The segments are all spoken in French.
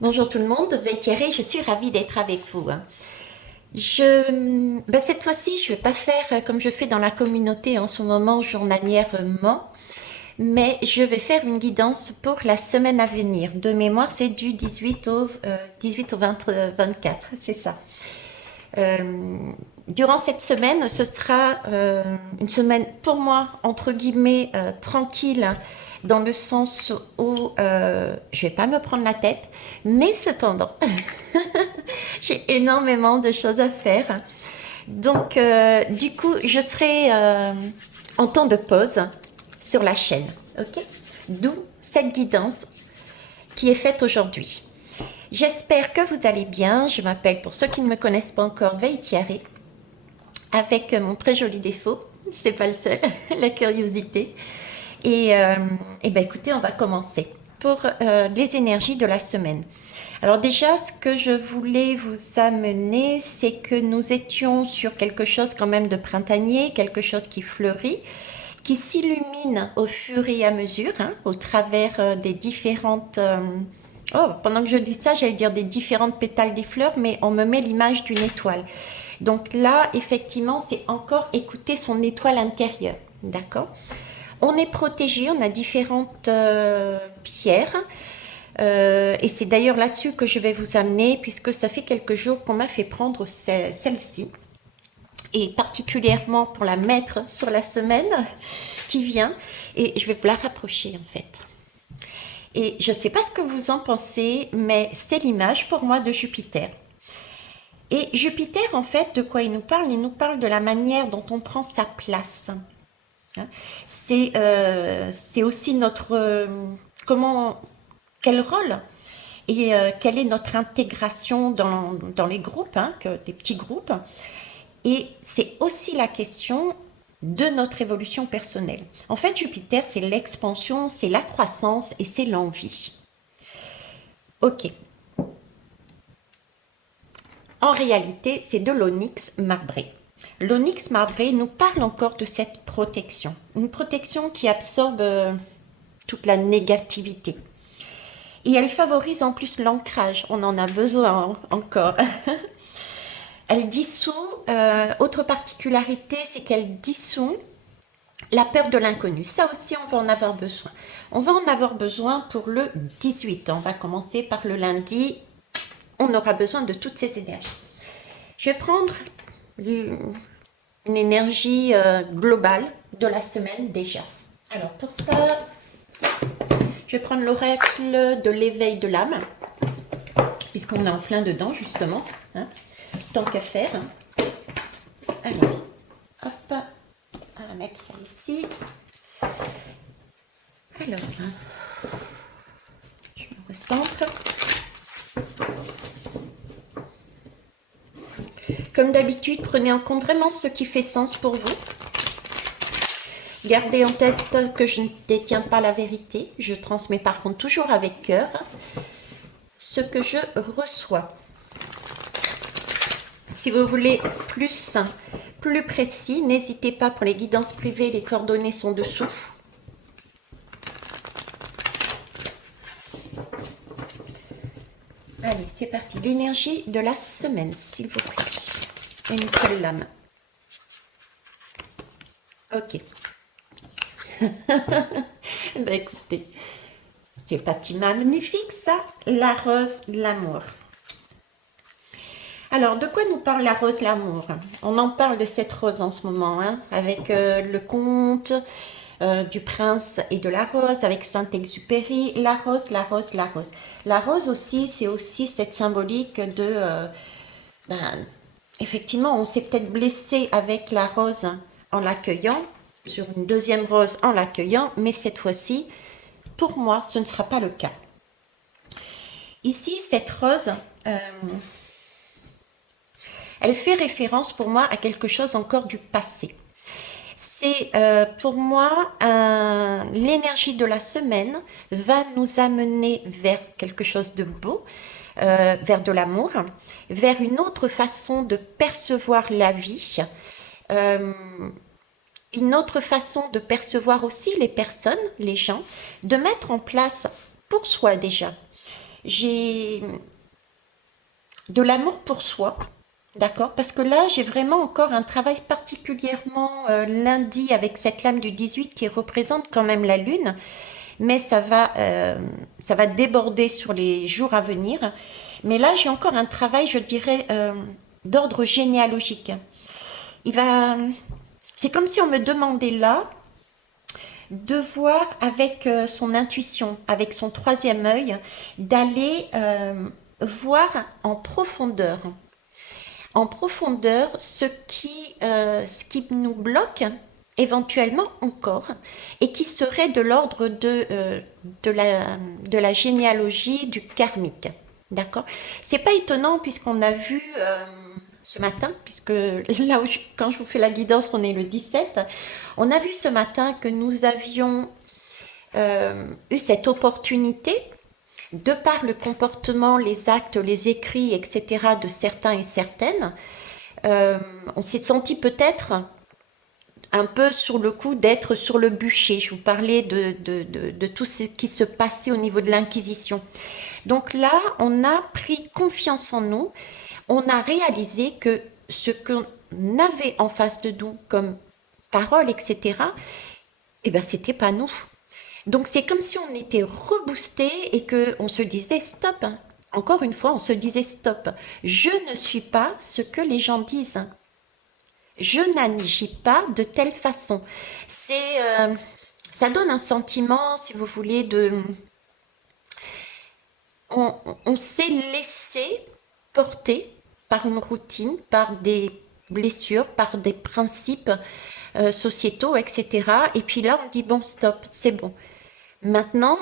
Bonjour tout le monde, Thierry, je suis ravie d'être avec vous. Cette fois-ci, je ne vais pas faire comme je fais dans la communauté en ce moment journalièrement, mais je vais faire une guidance pour la semaine à venir. De mémoire, c'est du 18 au 24, c'est ça. Euh, Durant cette semaine, ce sera une semaine pour moi, entre guillemets, tranquille, dans le sens où je vais pas me prendre la tête, mais cependant, j'ai énormément de choses à faire. Donc, du coup, je serai en temps de pause sur la chaîne. Ok. D'où cette guidance qui est faite aujourd'hui. J'espère que vous allez bien. Je m'appelle, pour ceux qui ne me connaissent pas encore, Veitiaré, avec mon très joli défaut, c'est pas le seul, la curiosité. Et ben écoutez, on va commencer pour les énergies de la semaine. Alors déjà, ce que je voulais vous amener, c'est que nous étions sur quelque chose quand même de printanier, quelque chose qui fleurit, qui s'illumine au fur et à mesure, hein, au travers des différentes... Oh, pendant que je dis ça, j'allais dire des différentes pétales des fleurs, mais on me met l'image d'une étoile. Donc là, effectivement, c'est encore écouter son étoile intérieure. D'accord. On est protégé, on a différentes pierres. Et c'est d'ailleurs là-dessus que je vais vous amener, puisque ça fait quelques jours qu'on m'a fait prendre celle-ci, et particulièrement pour la mettre sur la semaine qui vient, et je vais vous la rapprocher en fait. Et je ne sais pas ce que vous en pensez, mais c'est l'image pour moi de Jupiter. Et Jupiter, en fait, de quoi il nous parle? Il nous parle de la manière dont on prend sa place. Hein. C'est aussi notre... comment... Quel rôle et quelle est notre intégration dans les groupes, hein, des petits groupes. Et c'est aussi la question de notre évolution personnelle. En fait, Jupiter, c'est l'expansion, c'est la croissance et c'est l'envie. Ok. En réalité, c'est de l'onyx marbré. L'onyx marbré nous parle encore de cette protection. Une protection qui absorbe toute la négativité. Et elle favorise en plus l'ancrage. On en a besoin encore. Elle dissout, autre particularité, c'est qu'elle dissout la peur de l'inconnu. Ça aussi, on va en avoir besoin. On va en avoir besoin pour le 18. On va commencer par le lundi. On aura besoin de toutes ces énergies. Je vais prendre une énergie globale de la semaine déjà. Alors pour ça, je vais prendre l'oracle de l'éveil de l'âme, puisqu'on est en plein dedans justement, hein, tant qu'à faire. Alors, hop, on va mettre ça ici. Alors, je me recentre. Comme d'habitude, prenez en compte vraiment ce qui fait sens pour vous. Gardez en tête que je ne détiens pas la vérité. Je transmets par contre toujours avec cœur ce que je reçois. Si vous voulez plus précis, n'hésitez pas, pour les guidances privées, les coordonnées sont dessous. Allez, c'est parti. L'énergie de la semaine, s'il vous plaît. Une seule lame. Ok. Ben écoutez, c'est pas si magnifique ça. La rose, l'amour. Alors, de quoi nous parle la rose, l'amour? On en parle de cette rose en ce moment, hein, avec le conte du prince et de la rose, avec Saint-Exupéry. La rose, la rose, la rose. La rose aussi, c'est aussi cette symbolique de... ben, effectivement, on s'est peut-être blessé avec la rose en l'accueillant, sur une deuxième rose en l'accueillant, mais cette fois-ci, pour moi, ce ne sera pas le cas. Ici, cette rose, elle fait référence pour moi à quelque chose encore du passé. C'est pour moi, l'énergie de la semaine va nous amener vers quelque chose de beau, vers de l'amour, vers une autre façon de percevoir la vie, euh, une autre façon de percevoir aussi les personnes, les gens, de mettre en place pour soi déjà. j'ai de l'amour pour soi, d'accord? Parce que là, j'ai vraiment encore un travail particulièrement lundi avec cette lame du 18 qui représente quand même la lune, mais ça va déborder sur les jours à venir. Mais là, j'ai encore un travail, je dirais, d'ordre généalogique. Il va, c'est comme si on me demandait là de voir avec son intuition, avec son troisième œil, d'aller voir en profondeur ce qui nous bloque éventuellement encore et qui serait de l'ordre de la généalogie du karmique. D'accord? C'est pas étonnant puisqu'on a vu ce matin, puisque là où quand je vous fais la guidance, on est le 17, on a vu ce matin que nous avions eu cette opportunité de par le comportement, les actes, les écrits, etc. de certains et certaines, on s'est senti peut-être un peu sur le coup d'être sur le bûcher. Je vous parlais de tout ce qui se passait au niveau de l'Inquisition. Donc là, on a pris confiance en nous, on a réalisé que ce qu'on avait en face de nous comme parole, etc., eh ben, c'était pas nous. Donc c'est comme si on était reboosté et que on se disait stop, hein. Encore une fois, on se disait stop. Je ne suis pas ce que les gens disent. Je n'agis pas de telle façon. C'est, ça donne un sentiment, si vous voulez, on s'est laissé porter par une routine, par des blessures, par des principes sociétaux, etc. Et puis là, on dit bon, stop, c'est bon. Maintenant,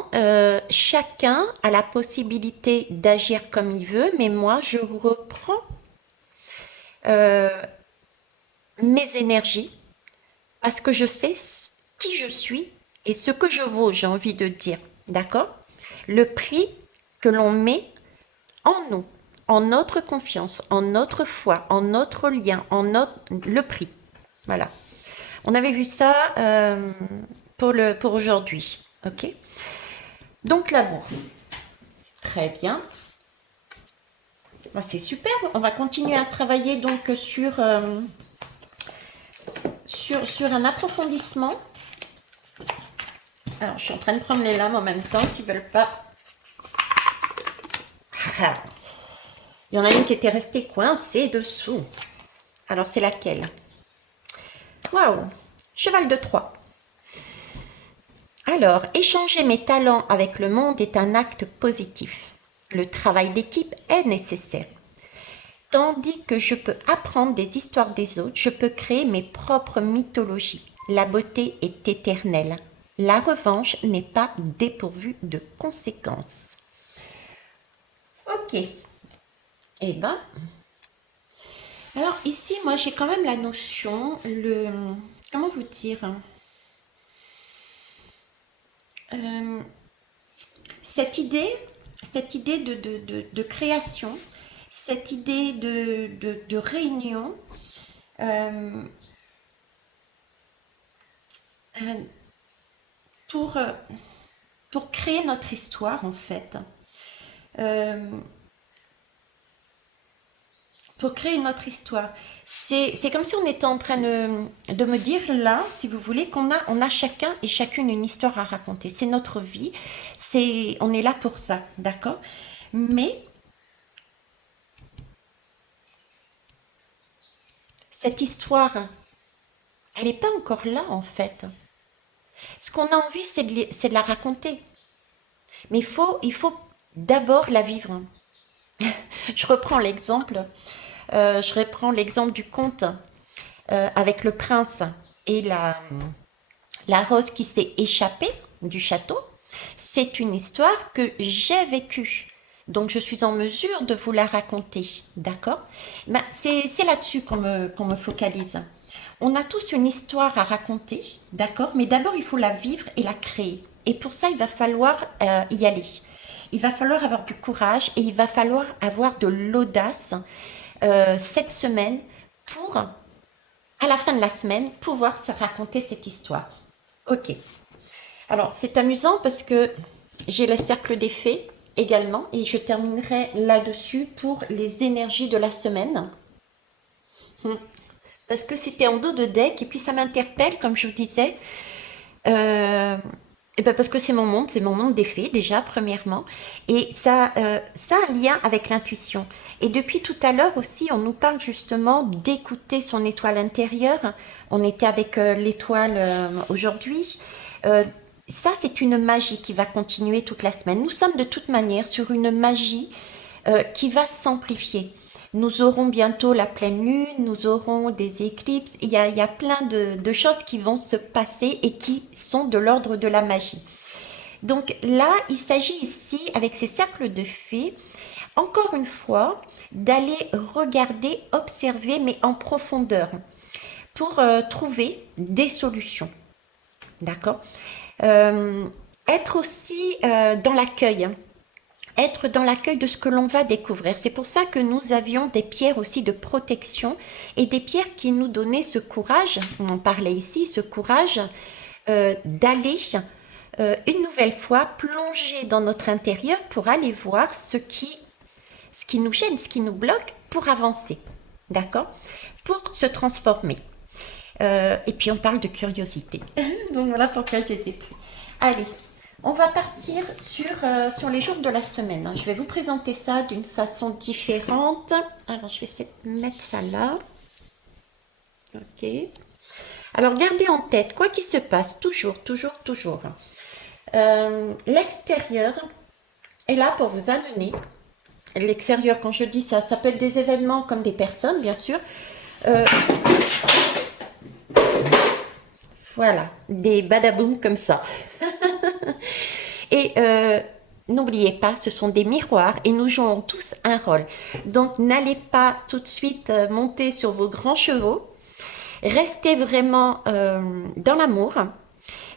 chacun a la possibilité d'agir comme il veut, mais moi, je reprends euh, mes énergies parce que je sais qui je suis et ce que je vaux, j'ai envie de dire. D'accord? Le prix que l'on met en nous, en notre confiance, en notre foi, en notre lien, le prix. Voilà. On avait vu ça pour aujourd'hui. Ok? Donc l'amour. Très bien. C'est super. On va continuer à travailler donc sur un approfondissement. Alors, je suis en train de prendre les lames en même temps qui ne veulent pas. Il y en a une qui était restée coincée dessous. Alors, c'est laquelle? Waouh! Cheval de Troie. Alors, échanger mes talents avec le monde est un acte positif. Le travail d'équipe est nécessaire. Tandis que je peux apprendre des histoires des autres, je peux créer mes propres mythologies. La beauté est éternelle. La revanche n'est pas dépourvue de conséquences. Ok. Eh ben. Alors ici, moi j'ai quand même la notion, comment vous dire, euh, cette idée de création, cette idée de réunion, euh, euh, pour, euh, pour créer notre histoire en fait. Euh, pour créer notre histoire. C'est comme si on était en train de me dire là, si vous voulez, on a chacun et chacune une histoire à raconter. C'est notre vie, on est là pour ça, d'accord? Mais cette histoire, elle n'est pas encore là en fait. Ce qu'on a envie, c'est de la raconter. Mais il faut d'abord la vivre. Je reprends l'exemple. Je reprends l'exemple du conte avec le prince et la rose qui s'est échappée du château. C'est une histoire que j'ai vécue. Donc je suis en mesure de vous la raconter. D'accord? Ben, c'est là-dessus qu'on me focalise. On a tous une histoire à raconter, d'accord? Mais d'abord, il faut la vivre et la créer. Et pour ça, il va falloir y aller. Il va falloir avoir du courage et il va falloir avoir de l'audace cette semaine pour, à la fin de la semaine, pouvoir se raconter cette histoire. Ok. Alors, c'est amusant parce que j'ai le cercle des fées également, et je terminerai là-dessus pour les énergies de la semaine. Parce que c'était en dos de deck, et puis ça m'interpelle, comme je vous disais. Euh, et ben parce que c'est mon monde des fées déjà, premièrement. Et ça a un lien avec l'intuition. Et depuis tout à l'heure aussi, on nous parle justement d'écouter son étoile intérieure. On était avec l'étoile aujourd'hui. Euh, Ça, c'est une magie qui va continuer toute la semaine. Nous sommes de toute manière sur une magie qui va s'amplifier. Nous aurons bientôt la pleine lune, nous aurons des éclipses, il y a plein de choses qui vont se passer et qui sont de l'ordre de la magie. Donc là, il s'agit ici, avec ces cercles de fées, encore une fois, d'aller regarder, observer, mais en profondeur, pour trouver des solutions. D'accord. Euh, Être aussi dans l'accueil, être dans l'accueil de ce que l'on va découvrir. C'est pour ça que nous avions des pierres aussi de protection et des pierres qui nous donnaient ce courage, on en parlait ici, ce courage d'aller une nouvelle fois plonger dans notre intérieur pour aller voir ce qui nous gêne, ce qui nous bloque pour avancer, d'accord? Pour se transformer. Et puis on parle de curiosité. Donc voilà pourquoi je les ai pris. Allez, on va partir sur les jours de la semaine. Je vais vous présenter ça d'une façon différente. Alors je vais essayer de mettre ça là. Ok. Alors gardez en tête, quoi qu'il se passe, toujours, toujours, toujours. L'extérieur est là pour vous amener. L'extérieur, quand je dis ça, ça peut être des événements comme des personnes, bien sûr. Euh, voilà, des badaboum comme ça. Et n'oubliez pas, ce sont des miroirs et nous jouons tous un rôle. Donc n'allez pas tout de suite monter sur vos grands chevaux. Restez vraiment dans l'amour.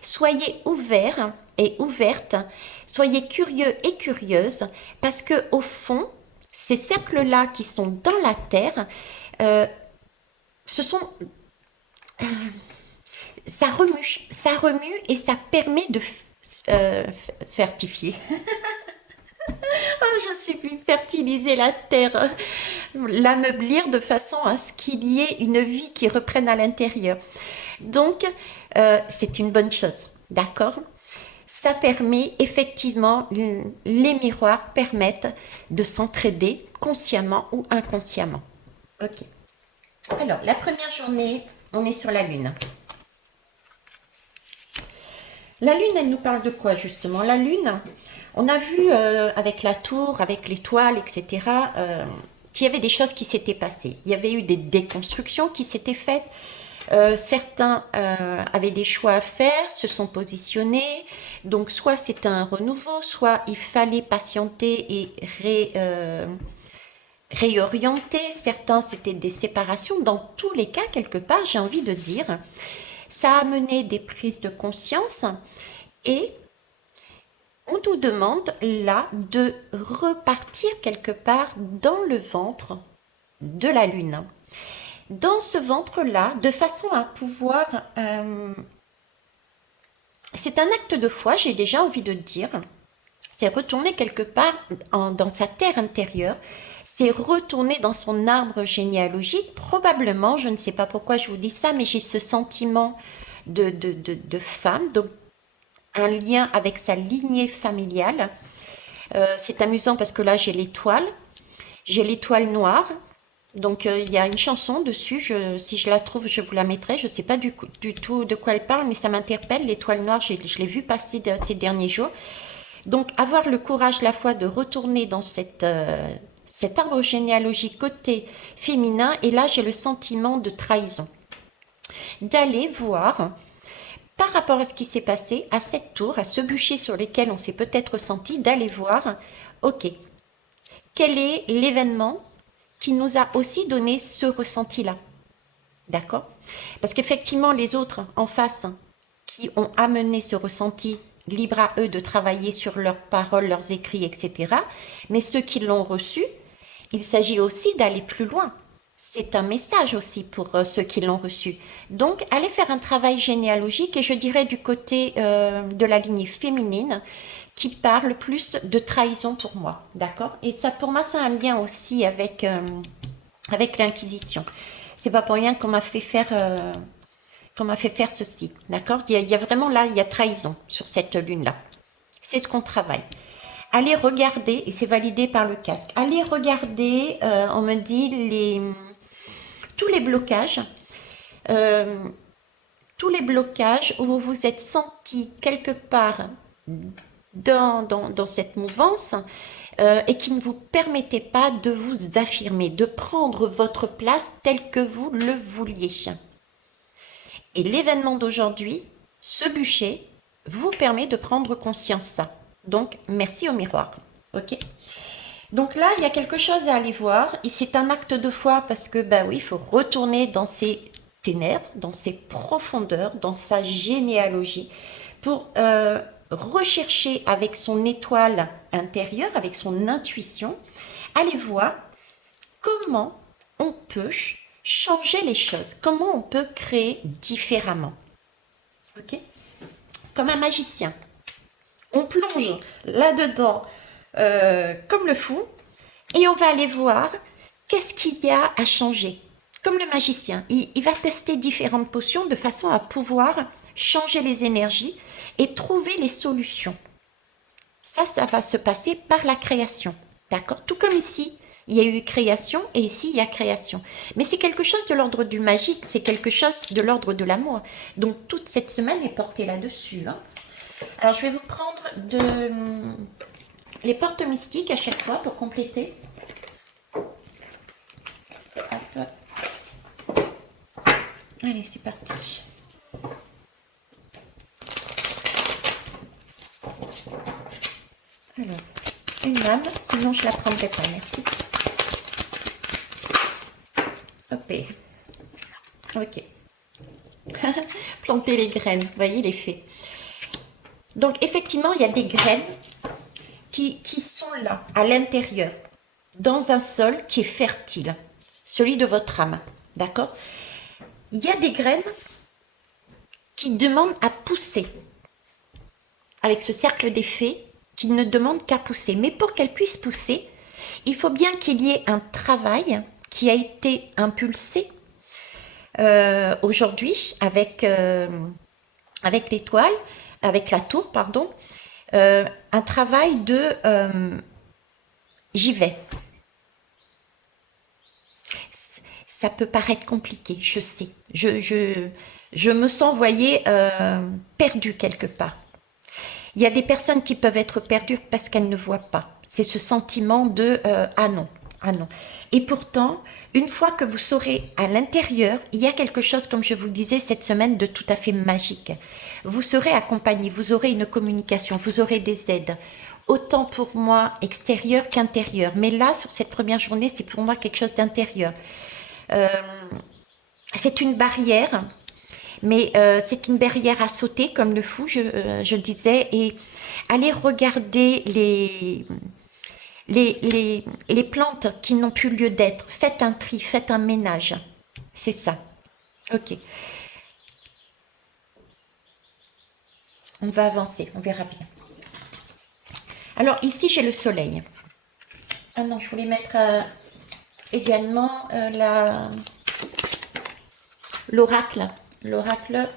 Soyez ouverts et ouvertes. Soyez curieux et curieuses parce que au fond, ces cercles-là qui sont dans la terre, euh, ce sont ça remue et ça permet de fertifier. Oh, je suis plus fertiliser la terre, l'ameublir de façon à ce qu'il y ait une vie qui reprenne à l'intérieur. Donc, c'est une bonne chose, d'accord? Ça permet effectivement, les miroirs permettent de s'entraider consciemment ou inconsciemment. Ok. Alors, la première journée, on est sur la Lune. La Lune, elle nous parle de quoi justement? La Lune, on a vu avec la tour, avec l'étoile, etc., qu'il y avait des choses qui s'étaient passées. Il y avait eu des déconstructions qui s'étaient faites. Certains avaient des choix à faire, se sont positionnés. Donc soit c'était un renouveau, soit il fallait patienter et réorienter. Certains, c'était des séparations. Dans tous les cas, quelque part, j'ai envie de dire, ça a amené des prises de conscience et on nous demande là de repartir quelque part dans le ventre de la Lune. Dans ce ventre-là, de façon à pouvoir... c'est un acte de foi, j'ai déjà envie de dire. C'est retourner quelque part dans sa terre intérieure. C'est retourner dans son arbre généalogique. Probablement, je ne sais pas pourquoi je vous dis ça, mais j'ai ce sentiment de femme, donc un lien avec sa lignée familiale. C'est amusant parce que là, j'ai l'étoile noire. Donc il y a une chanson dessus, si je la trouve, je vous la mettrai. Je ne sais pas du tout de quoi elle parle, mais ça m'interpelle. L'étoile noire, je l'ai vue passer ces derniers jours. Donc avoir le courage, la foi, de retourner dans cet arbre généalogique côté féminin. Et là, j'ai le sentiment de trahison. D'aller voir, par rapport à ce qui s'est passé, à cette tour, à ce bûcher sur lequel on s'est peut-être ressenti, d'aller voir, ok, quel est l'événement qui nous a aussi donné ce ressenti-là. D'accord? Parce qu'effectivement, les autres en face qui ont amené ce ressenti, libre à eux de travailler sur leurs paroles, leurs écrits, etc. Mais ceux qui l'ont reçu, il s'agit aussi d'aller plus loin. C'est un message aussi pour ceux qui l'ont reçu. Donc, allez faire un travail généalogique et je dirais du côté de la lignée féminine qui parle plus de trahison pour moi, d'accord? Et ça, pour moi, ça a un lien aussi avec, avec l'Inquisition. C'est pas pour rien qu'on m'a fait faire ceci, d'accord? Il y a vraiment là, il y a trahison sur cette lune-là. C'est ce qu'on travaille. Allez regarder, et c'est validé par le casque, allez regarder, on me dit, tous les blocages, euh, tous les blocages où vous vous êtes senti quelque part dans cette mouvance et qui ne vous permettait pas de vous affirmer, de prendre votre place telle que vous le vouliez. Et l'événement d'aujourd'hui, ce bûcher, vous permet de prendre conscience de ça. Donc, merci au miroir. Ok? Donc là, il y a quelque chose à aller voir. Et c'est un acte de foi parce que, bah oui, il faut retourner dans ses ténèbres, dans ses profondeurs, dans sa généalogie pour rechercher avec son étoile intérieure, avec son intuition, aller voir comment on peut changer les choses, comment on peut créer différemment. Ok? Comme un magicien. On plonge là-dedans comme le fou et on va aller voir qu'est-ce qu'il y a à changer. Comme le magicien, il va tester différentes potions de façon à pouvoir changer les énergies et trouver les solutions. Ça va se passer par la création. D'accord? Tout comme ici, il y a eu création et ici, il y a création. Mais c'est quelque chose de l'ordre du magique, c'est quelque chose de l'ordre de l'amour. Donc, toute cette semaine est portée là-dessus. Hein. Alors, je vais vous prendre les portes mystiques à chaque fois pour compléter. Hop. Allez, c'est parti. Alors, une lame, sinon je la prendrai pas, merci. Hop. Ok. Planter les graines, vous voyez l'effet. Donc, effectivement, il y a des graines qui sont là, à l'intérieur, dans un sol qui est fertile, celui de votre âme, d'accord? Il y a des graines qui demandent à pousser, avec ce cercle d'effets, qui ne demandent qu'à pousser. Mais pour qu'elles puissent pousser, il faut bien qu'il y ait un travail qui a été impulsé aujourd'hui avec l'étoile, avec la tour, pardon, un travail de j'y vais. Ça peut paraître compliqué, je sais. Je me sens, voyez, perdue quelque part. Il y a des personnes qui peuvent être perdues parce qu'elles ne voient pas. C'est ce sentiment de ah non, ah non. Et pourtant, une fois que vous saurez à l'intérieur, il y a quelque chose, comme je vous disais cette semaine, de tout à fait magique. Vous serez accompagné, vous aurez une communication, vous aurez des aides. Autant pour moi extérieur qu'intérieur. Mais là, sur cette première journée, c'est pour moi quelque chose d'intérieur. C'est une barrière, mais c'est une barrière à sauter comme le fou, je disais, et aller regarder les plantes qui n'ont plus lieu d'être. Faites un tri, faites un ménage. C'est ça. Ok. On va avancer, on verra bien. Alors ici, j'ai le soleil. Ah non, je voulais mettre également l'oracle. L'oracle.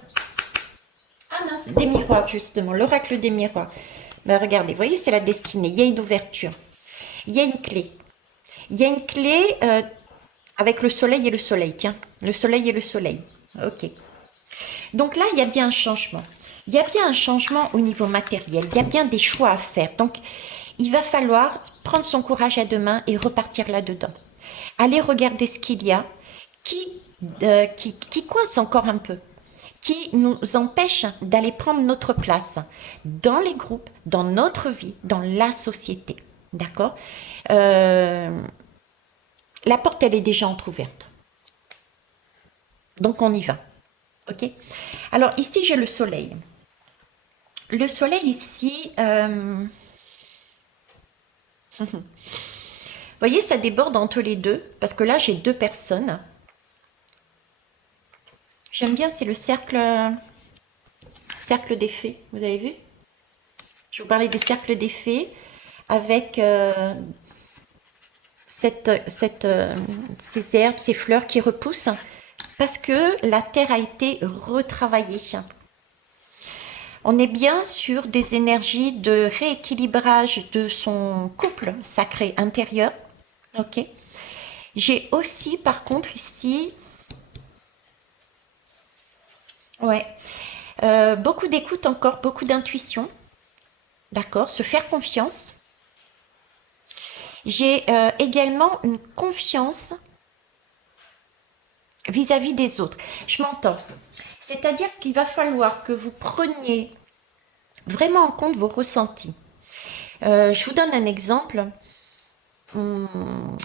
Ah non, c'est des miroirs, justement. L'oracle des miroirs. Ben, regardez, vous voyez, c'est la destinée. Il y a une ouverture. Il y a une clé. Il y a une clé avec le soleil et le soleil. Tiens, le soleil et le soleil. Ok. Donc là, il y a bien un changement. Il y a bien un changement au niveau matériel. Il y a bien des choix à faire. Donc, il va falloir prendre son courage à deux mains et repartir là-dedans. Aller regarder ce qu'il y a qui coince encore un peu, qui nous empêche d'aller prendre notre place dans les groupes, dans notre vie, dans la société. D'accord? La porte, elle est déjà entrouverte. Donc, on y va. Ok? Alors, ici, j'ai le soleil. Le soleil, ici... Vous voyez, ça déborde entre les deux, parce que là, j'ai deux personnes. J'aime bien, c'est le cercle d'effet, vous avez vu? Je vous parlais des cercles d'effet avec ces herbes, ces fleurs qui repoussent parce que la terre a été retravaillée. On est bien sur des énergies de rééquilibrage de son couple sacré intérieur. Ok. J'ai aussi, par contre, ici, ouais, beaucoup d'écoute encore, beaucoup d'intuition. D'accord, se faire confiance. J'ai également une confiance vis-à-vis des autres. Je m'entends. C'est-à-dire qu'il va falloir que vous preniez vraiment en compte vos ressentis. Je vous donne un exemple.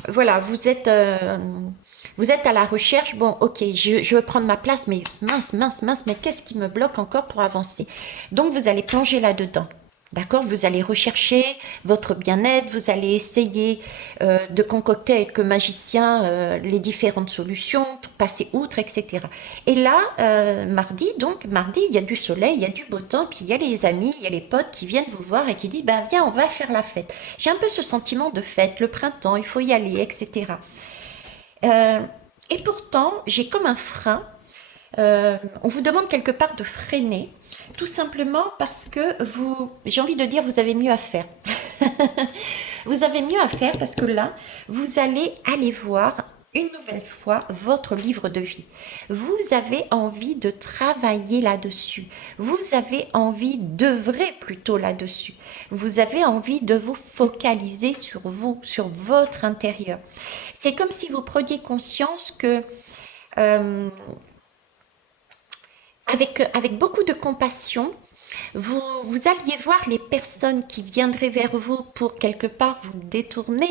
Voilà, vous êtes à la recherche. Bon, ok, je veux prendre ma place, mais mince, mince, mince, mais qu'est-ce qui me bloque encore pour avancer? Donc, vous allez plonger là-dedans. D'accord? Vous allez rechercher votre bien-être, vous allez essayer de concocter avec le magicien les différentes solutions pour passer outre, etc. Et là, mardi, il y a du soleil, il y a du beau temps, puis il y a les amis, il y a les potes qui viennent vous voir et qui disent, ben viens, on va faire la fête. J'ai un peu ce sentiment de fête, le printemps, il faut y aller, etc. Et pourtant, j'ai comme un frein. On vous demande quelque part de freiner, tout simplement parce que j'ai envie de dire, vous avez mieux à faire. Vous avez mieux à faire parce que là, vous allez aller voir une nouvelle fois votre livre de vie. Vous avez envie de travailler là-dessus. Vous avez envie d'œuvrer plutôt là-dessus. Vous avez envie de vous focaliser sur vous, sur votre intérieur. C'est comme si vous preniez conscience que avec beaucoup de compassion, vous alliez voir les personnes qui viendraient vers vous pour quelque part vous détourner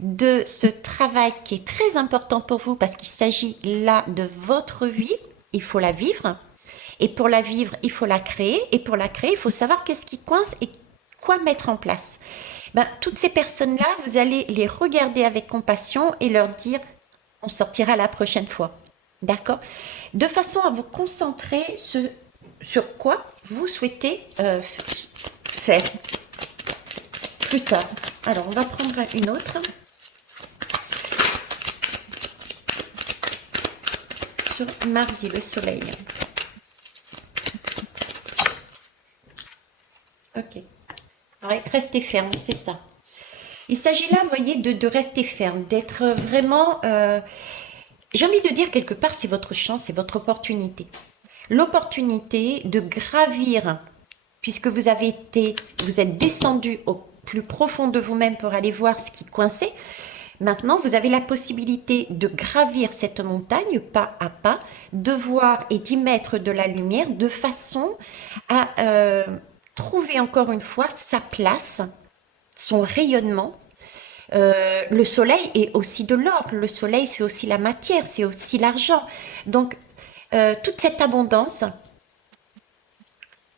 de ce travail qui est très important pour vous parce qu'il s'agit là de votre vie, il faut la vivre. Et pour la vivre, il faut la créer. Et pour la créer, il faut savoir qu'est-ce qui coince et quoi mettre en place. Ben, toutes ces personnes-là, vous allez les regarder avec compassion et leur dire, on sortira la prochaine fois. D'accord? De façon à vous concentrer sur quoi vous souhaitez faire plus tard. Alors, on va prendre une autre. Sur mardi, le soleil. Ok. Ouais, restez ferme, c'est ça. Il s'agit là, vous voyez, de rester ferme, d'être vraiment... j'ai envie de dire quelque part, c'est votre chance, c'est votre opportunité. L'opportunité de gravir, puisque vous êtes descendu au plus profond de vous-même pour aller voir ce qui coinçait. Maintenant, vous avez la possibilité de gravir cette montagne pas à pas, de voir et d'y mettre de la lumière de façon à trouver encore une fois sa place, son rayonnement. Le soleil est aussi de l'or, le soleil c'est aussi la matière, c'est aussi l'argent. Donc, toute cette abondance,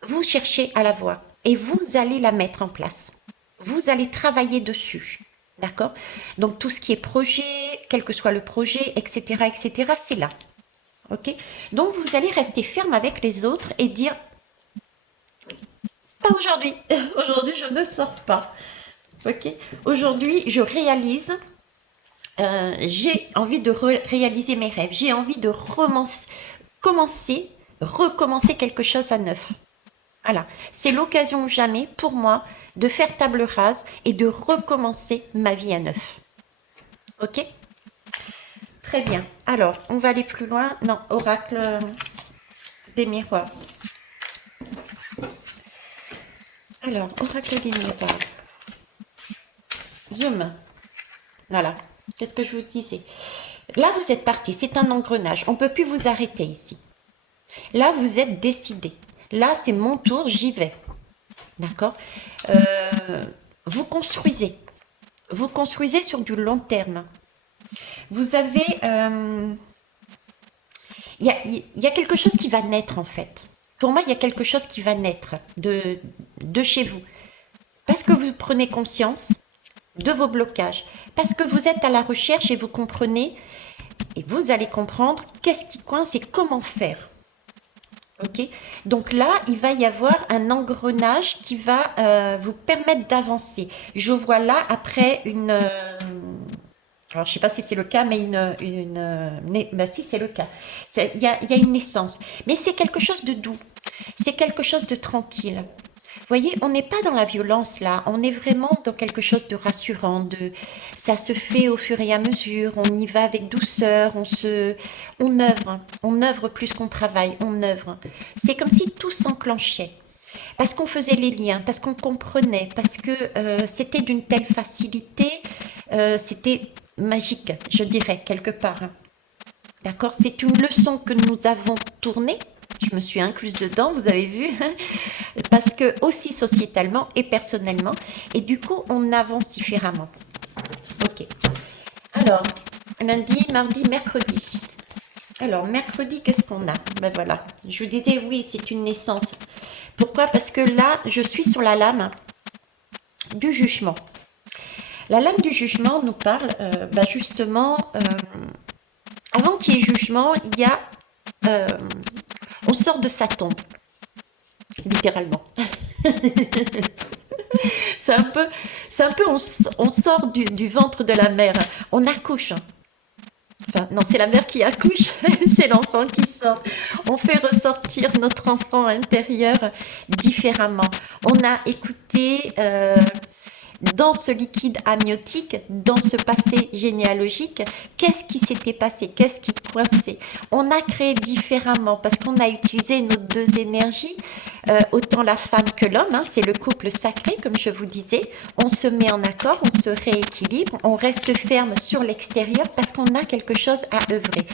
vous cherchez à la voir et vous allez la mettre en place. Vous allez travailler dessus. D'accord? Donc, tout ce qui est projet, quel que soit le projet, etc., etc., c'est là. Ok? Donc, vous allez rester ferme avec les autres et dire, pas aujourd'hui. Aujourd'hui, je ne sors pas. Ok? Aujourd'hui, je réalise, j'ai envie de réaliser mes rêves. J'ai envie de recommencer quelque chose à neuf. Voilà, c'est l'occasion ou jamais pour moi de faire table rase et de recommencer ma vie à neuf. Ok? Très bien. Alors, on va aller plus loin. Non, oracle des miroirs. Alors, oracle des miroirs. Zoom. Voilà. Qu'est-ce que je vous disais? Là, vous êtes parti. C'est un engrenage. On ne peut plus vous arrêter ici. Là, vous êtes décidé. Là, c'est mon tour, j'y vais. D'accord? Vous construisez. Vous construisez sur du long terme. Vous avez... Il y a quelque chose qui va naître, en fait. Pour moi, il y a quelque chose qui va naître de chez vous. Parce que vous prenez conscience de vos blocages. Parce que vous êtes à la recherche et vous comprenez, et vous allez comprendre qu'est-ce qui coince et comment faire. Ok? Donc là, il va y avoir un engrenage qui va vous permettre d'avancer. Je vois là, après une... alors, je sais pas si c'est le cas, mais bah, si, c'est le cas. Il y a une naissance. Mais c'est quelque chose de doux. C'est quelque chose de tranquille. Vous voyez, on n'est pas dans la violence là, on est vraiment dans quelque chose de rassurant, ça se fait au fur et à mesure, on y va avec douceur, on œuvre plus qu'on travaille, on œuvre. C'est comme si tout s'enclenchait, parce qu'on faisait les liens, parce qu'on comprenait, parce que c'était d'une telle facilité, c'était magique, je dirais, quelque part. D'accord? C'est une leçon que nous avons tournée. Je me suis incluse dedans, vous avez vu, parce que aussi sociétalement et personnellement, et du coup, on avance différemment. Ok. Alors, lundi, mardi, mercredi. Alors, mercredi, qu'est-ce qu'on a? Ben voilà, je vous disais, oui, c'est une naissance. Pourquoi? Parce que là, je suis sur la lame du jugement. La lame du jugement nous parle, ben justement, avant qu'il y ait jugement, il y a, euh, on sort de sa tombe, littéralement. C'est un peu, on sort du ventre de la mère, on accouche. Enfin, non, c'est la mère qui accouche, c'est l'enfant qui sort. On fait ressortir notre enfant intérieur différemment. On a écouté dans ce liquide amniotique, dans ce passé généalogique, qu'est-ce qui s'était passé, qu'est-ce qui coinçait. On a créé différemment parce qu'on a utilisé nos deux énergies, autant la femme que l'homme, hein, c'est le couple sacré, comme je vous disais. On se met en accord, on se rééquilibre, on reste ferme sur l'extérieur parce qu'on a quelque chose à œuvrer.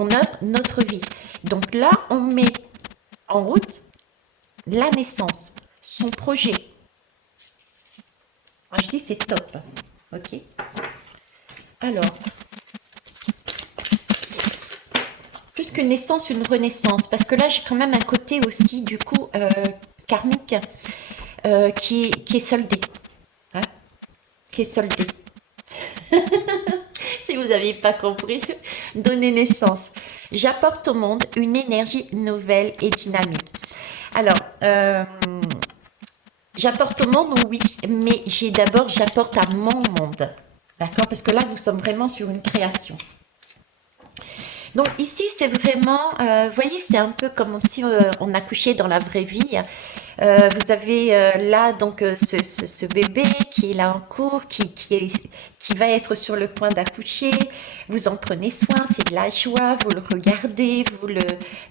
On œuvre notre vie. Donc là, on met en route la naissance, son projet. Moi, je dis c'est top. Ok. Alors, plus qu'une naissance, une renaissance. Parce que là, j'ai quand même un côté aussi, du coup, karmique, qui est soldé. Hein, qui est soldé. Si vous n'aviez pas compris, donner naissance. J'apporte au monde une énergie nouvelle et dynamique. Alors, j'apporte au monde, oui, mais j'apporte à mon monde. D'accord? Parce que là, nous sommes vraiment sur une création. Donc ici, c'est vraiment, vous voyez, c'est un peu comme si on accouchait dans la vraie vie. Vous avez là donc ce bébé qui est là en cours, qui va être sur le point d'accoucher. Vous en prenez soin, c'est de la joie, vous le regardez,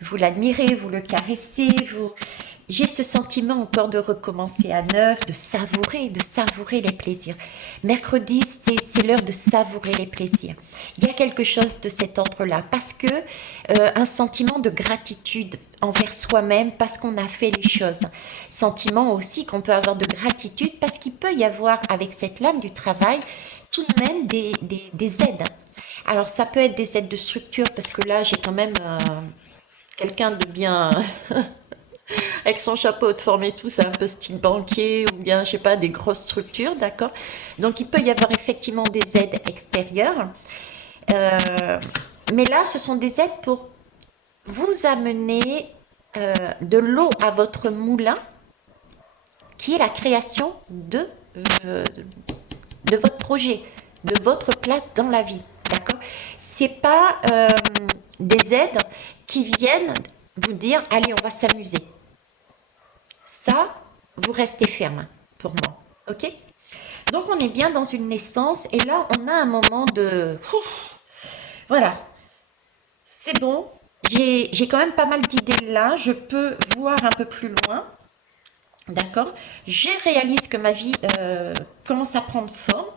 vous l'admirez, vous le caressez, j'ai ce sentiment encore de recommencer à neuf, de savourer les plaisirs. Mercredi, c'est l'heure de savourer les plaisirs. Il y a quelque chose de cet ordre-là, parce que un sentiment de gratitude envers soi-même, parce qu'on a fait les choses. Sentiment aussi qu'on peut avoir de gratitude, parce qu'il peut y avoir, avec cette lame du travail, tout de même des aides. Alors, ça peut être des aides de structure, parce que là, j'ai quand même quelqu'un de bien... avec son chapeau de forme et tout, c'est un peu style banquier ou bien, je sais pas, des grosses structures, d'accord? Donc, il peut y avoir effectivement des aides extérieures. Euh, mais là, ce sont des aides pour vous amener de l'eau à votre moulin, qui est la création de votre projet, de votre place dans la vie, d'accord? C'est pas des aides qui viennent vous dire, allez, on va s'amuser. Ça, vous restez ferme pour moi. Ok? Donc, on est bien dans une naissance et là, on a un moment de... Voilà, c'est bon. J'ai quand même pas mal d'idées là. Je peux voir un peu plus loin. D'accord? Je réalise que ma vie commence à prendre forme.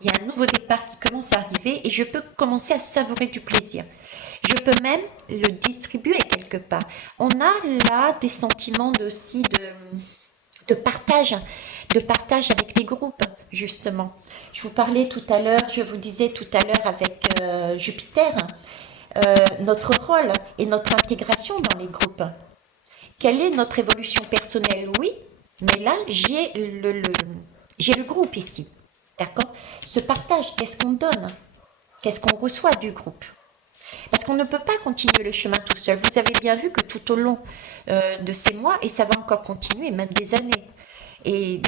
Il y a un nouveau départ qui commence à arriver et je peux commencer à savourer du plaisir. Je peux même le distribuer quelque part. On a là des sentiments aussi de partage avec les groupes, justement. Je vous parlais tout à l'heure, je vous disais tout à l'heure avec Jupiter, notre rôle et notre intégration dans les groupes. Quelle est notre évolution personnelle? Oui, mais là, j'ai le groupe ici. D'accord? Ce partage, qu'est-ce qu'on donne? Qu'est-ce qu'on reçoit du groupe? Parce qu'on ne peut pas continuer le chemin tout seul. Vous avez bien vu que tout au long de ces mois, et ça va encore continuer, même des années, et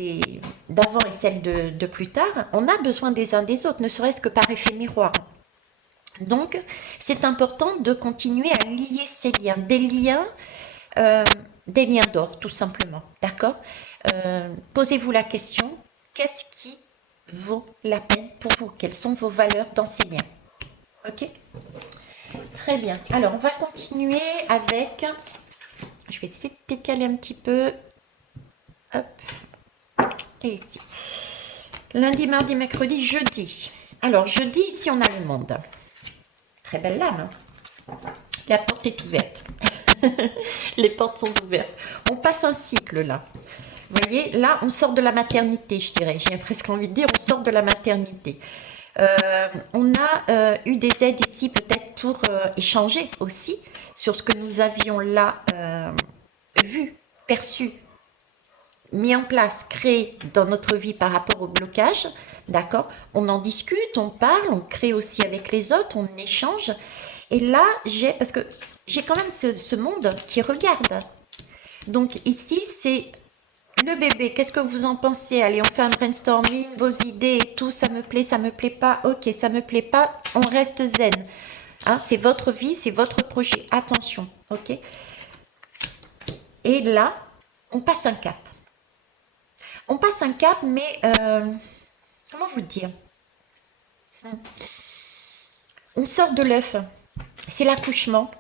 d'avant et celles de plus tard, on a besoin des uns des autres, ne serait-ce que par effet miroir. Donc, c'est important de continuer à lier ces liens, des liens d'or, tout simplement. D'accord. Posez-vous la question, qu'est-ce qui vaut la peine pour vous? Quelles sont vos valeurs dans ces liens? Ok. Très bien. Alors, on va continuer avec... Je vais essayer de décaler un petit peu. Hop. Et ici. Lundi, mardi, mercredi, jeudi. Alors, jeudi, ici, on a le monde. Très belle lame. Hein. La porte est ouverte. Les portes sont ouvertes. On passe un cycle, là. Vous voyez, là, on sort de la maternité, je dirais. J'ai presque envie de dire, on sort de la maternité. On a eu des aides ici, peut-être pour échanger aussi sur ce que nous avions là vu, perçu, mis en place, créé dans notre vie par rapport au blocage. D'accord. On en discute, on parle, on crée aussi avec les autres, on échange. Et là, parce que j'ai quand même ce monde qui regarde. Donc ici, c'est le bébé. Qu'est-ce que vous en pensez? Allez, on fait un brainstorming, vos idées et tout. Ça me plaît pas. Ok, ça me plaît pas. On reste zen. Hein, c'est votre vie, c'est votre projet. Attention, ok. Et là, on passe un cap. On passe un cap, mais comment vous dire? On sort de l'œuf. C'est l'accouchement.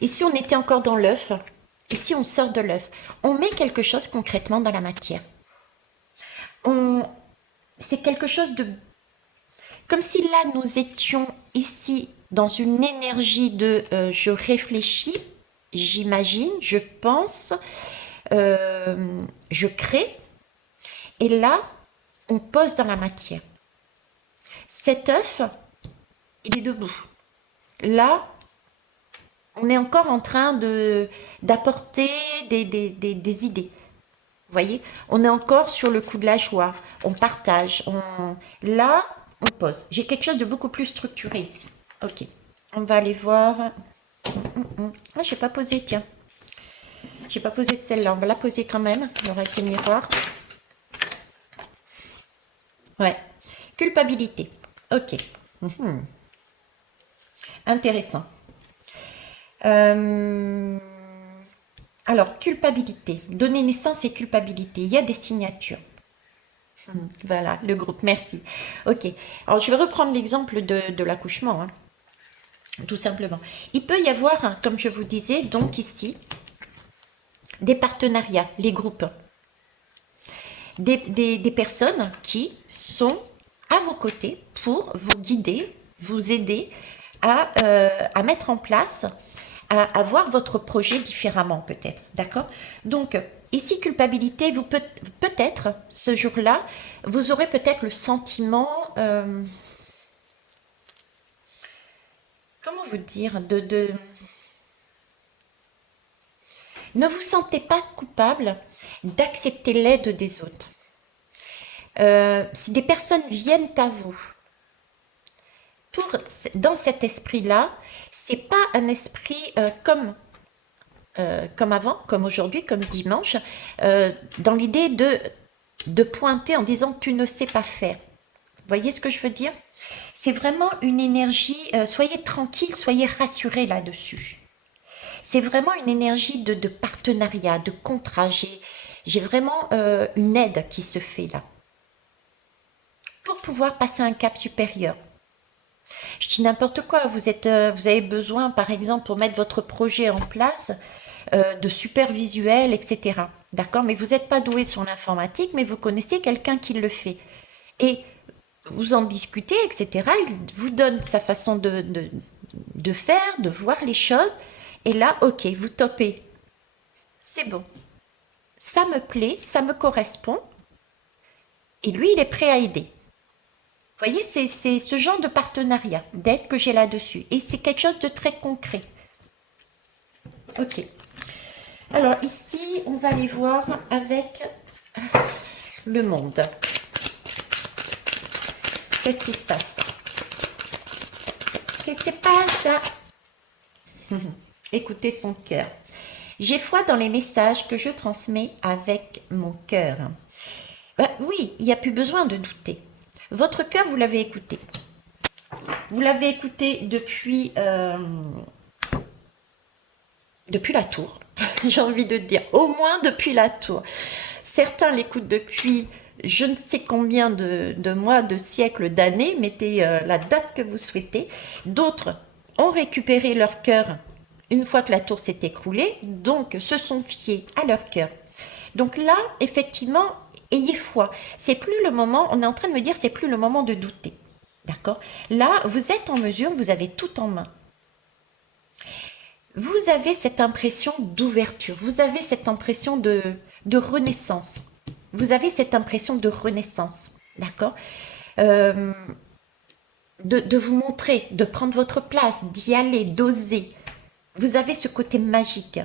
Et si on était encore dans l'œuf, et si on sort de l'œuf, on met quelque chose concrètement dans la matière. C'est quelque chose de... Comme si là, nous étions ici dans une énergie de je réfléchis, j'imagine, je pense, je crée. Et là, on pose dans la matière. Cet œuf, il est debout. Là, on est encore en train d'apporter des idées. Vous voyez, on est encore sur le coup de la joie. On partage. Là, on pose. J'ai quelque chose de beaucoup plus structuré ici. Ok. On va aller voir. Ah, je n'ai pas posé, tiens. J'ai pas posé celle-là. On va la poser quand même. Il y aura été miroir. Ouais. Culpabilité. Ok. Intéressant. Alors, culpabilité. Donner naissance et culpabilité. Il y a des signatures. Voilà, le groupe, merci. Ok. Alors, je vais reprendre l'exemple de l'accouchement. Hein, tout simplement. Il peut y avoir, comme je vous disais, donc ici, des partenariats, les groupes. Des personnes qui sont à vos côtés pour vous guider, vous aider à mettre en place, à voir votre projet différemment peut-être, d'accord? Donc, ici, culpabilité, vous peut-être, ce jour-là, vous aurez peut-être le sentiment, comment vous dire, ne vous sentez pas coupable d'accepter l'aide des autres. Si des personnes viennent à vous, dans cet esprit-là, c'est pas un esprit comme avant, comme aujourd'hui, comme dimanche, dans l'idée de pointer en disant tu ne sais pas faire. Vous voyez ce que je veux dire? C'est vraiment une énergie, soyez tranquille, soyez rassurés là-dessus. C'est vraiment une énergie de partenariat, de contrat. J'ai vraiment une aide qui se fait là. Pour pouvoir passer un cap supérieur. Je dis n'importe quoi, vous avez besoin, par exemple, pour mettre votre projet en place, de super visuels, etc. D'accord? Mais vous n'êtes pas doué sur l'informatique, mais vous connaissez quelqu'un qui le fait. Et vous en discutez, etc. Il vous donne sa façon de faire, de voir les choses. Et là, ok, vous topez. C'est bon. Ça me plaît, ça me correspond. Et lui, il est prêt à aider. Vous voyez, c'est ce genre de partenariat, d'aide que j'ai là-dessus. Et c'est quelque chose de très concret. Ok. Alors ici, on va aller voir avec le monde. Qu'est-ce qui se passe? Qu'est-ce qui se passe? Écoutez son cœur. J'ai foi dans les messages que je transmets avec mon cœur. Oui, il n'y a plus besoin de douter. Votre cœur, vous l'avez écouté. Vous l'avez écouté depuis la tour. J'ai envie de dire, au moins depuis la tour. Certains l'écoutent depuis je ne sais combien de mois, de siècles, d'années. Mettez la date que vous souhaitez. D'autres ont récupéré leur cœur une fois que la tour s'est écroulée, donc se sont fiés à leur cœur. Donc là, effectivement, ayez foi. C'est plus le moment, on est en train de me dire, c'est plus le moment de douter. D'accord? Là, vous êtes en mesure, vous avez tout en main. Vous avez cette impression d'ouverture, vous avez cette impression de renaissance. Vous avez cette impression de renaissance, d'accord? De vous montrer, de prendre votre place, d'y aller, d'oser. Vous avez ce côté magique.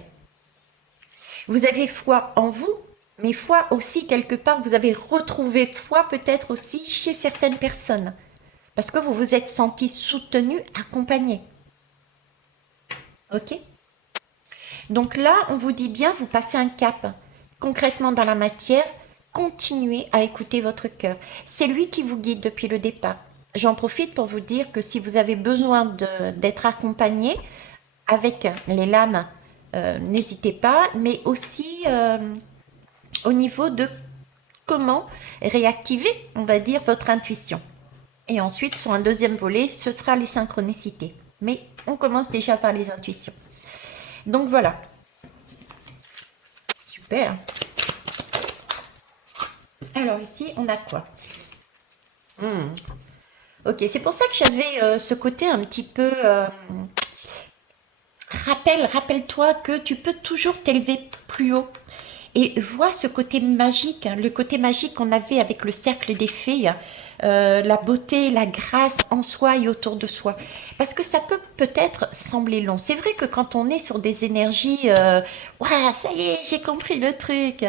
Vous avez foi en vous, mais foi aussi quelque part, vous avez retrouvé foi peut-être aussi chez certaines personnes. Parce que vous vous êtes senti soutenu, accompagné. Ok? Donc là, on vous dit bien, vous passez un cap. Concrètement dans la matière, continuez à écouter votre cœur. C'est lui qui vous guide depuis le départ. J'en profite pour vous dire que si vous avez besoin d'être accompagné avec les lames, n'hésitez pas, mais aussi au niveau de comment réactiver, on va dire, votre intuition. Et ensuite, sur un deuxième volet, ce sera les synchronicités. Mais on commence déjà par les intuitions. Donc voilà. Super. Alors ici, on a quoi? Ok, c'est pour ça que j'avais ce côté un petit peu... rappelle-toi que tu peux toujours t'élever plus haut. Et vois ce côté magique, hein, le côté magique qu'on avait avec le cercle des fées, la beauté, la grâce en soi et autour de soi. Parce que ça peut peut-être sembler long. C'est vrai que quand on est sur des énergies, ouah, ça y est, j'ai compris le truc,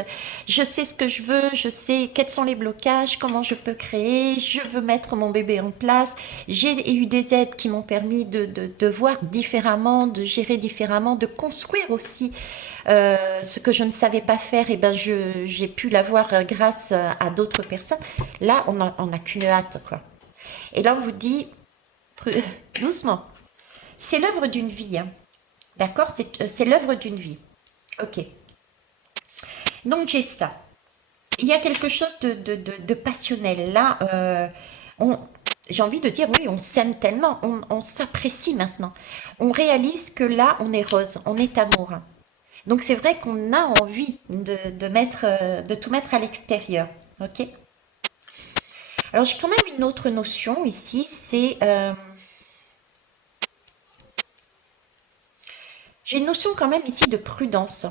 je sais ce que je veux, je sais quels sont les blocages, comment je peux créer, je veux mettre mon bébé en place. J'ai eu des aides qui m'ont permis de voir différemment, de gérer différemment, de construire aussi. Ce que je ne savais pas faire, et ben j'ai pu l'avoir grâce à d'autres personnes. Là, on a qu'une hâte, quoi. Et là, on vous dit, doucement, c'est l'œuvre d'une vie, hein. D'accord? C'est l'œuvre d'une vie. Ok. Donc, j'ai ça. Il y a quelque chose de passionnel. Là, j'ai envie de dire, oui, on s'aime tellement, on s'apprécie maintenant. On réalise que là, on est rose, on est amour. Donc c'est vrai qu'on a envie de tout mettre à l'extérieur. Ok? Alors j'ai quand même une autre notion ici, c'est... j'ai une notion quand même ici de prudence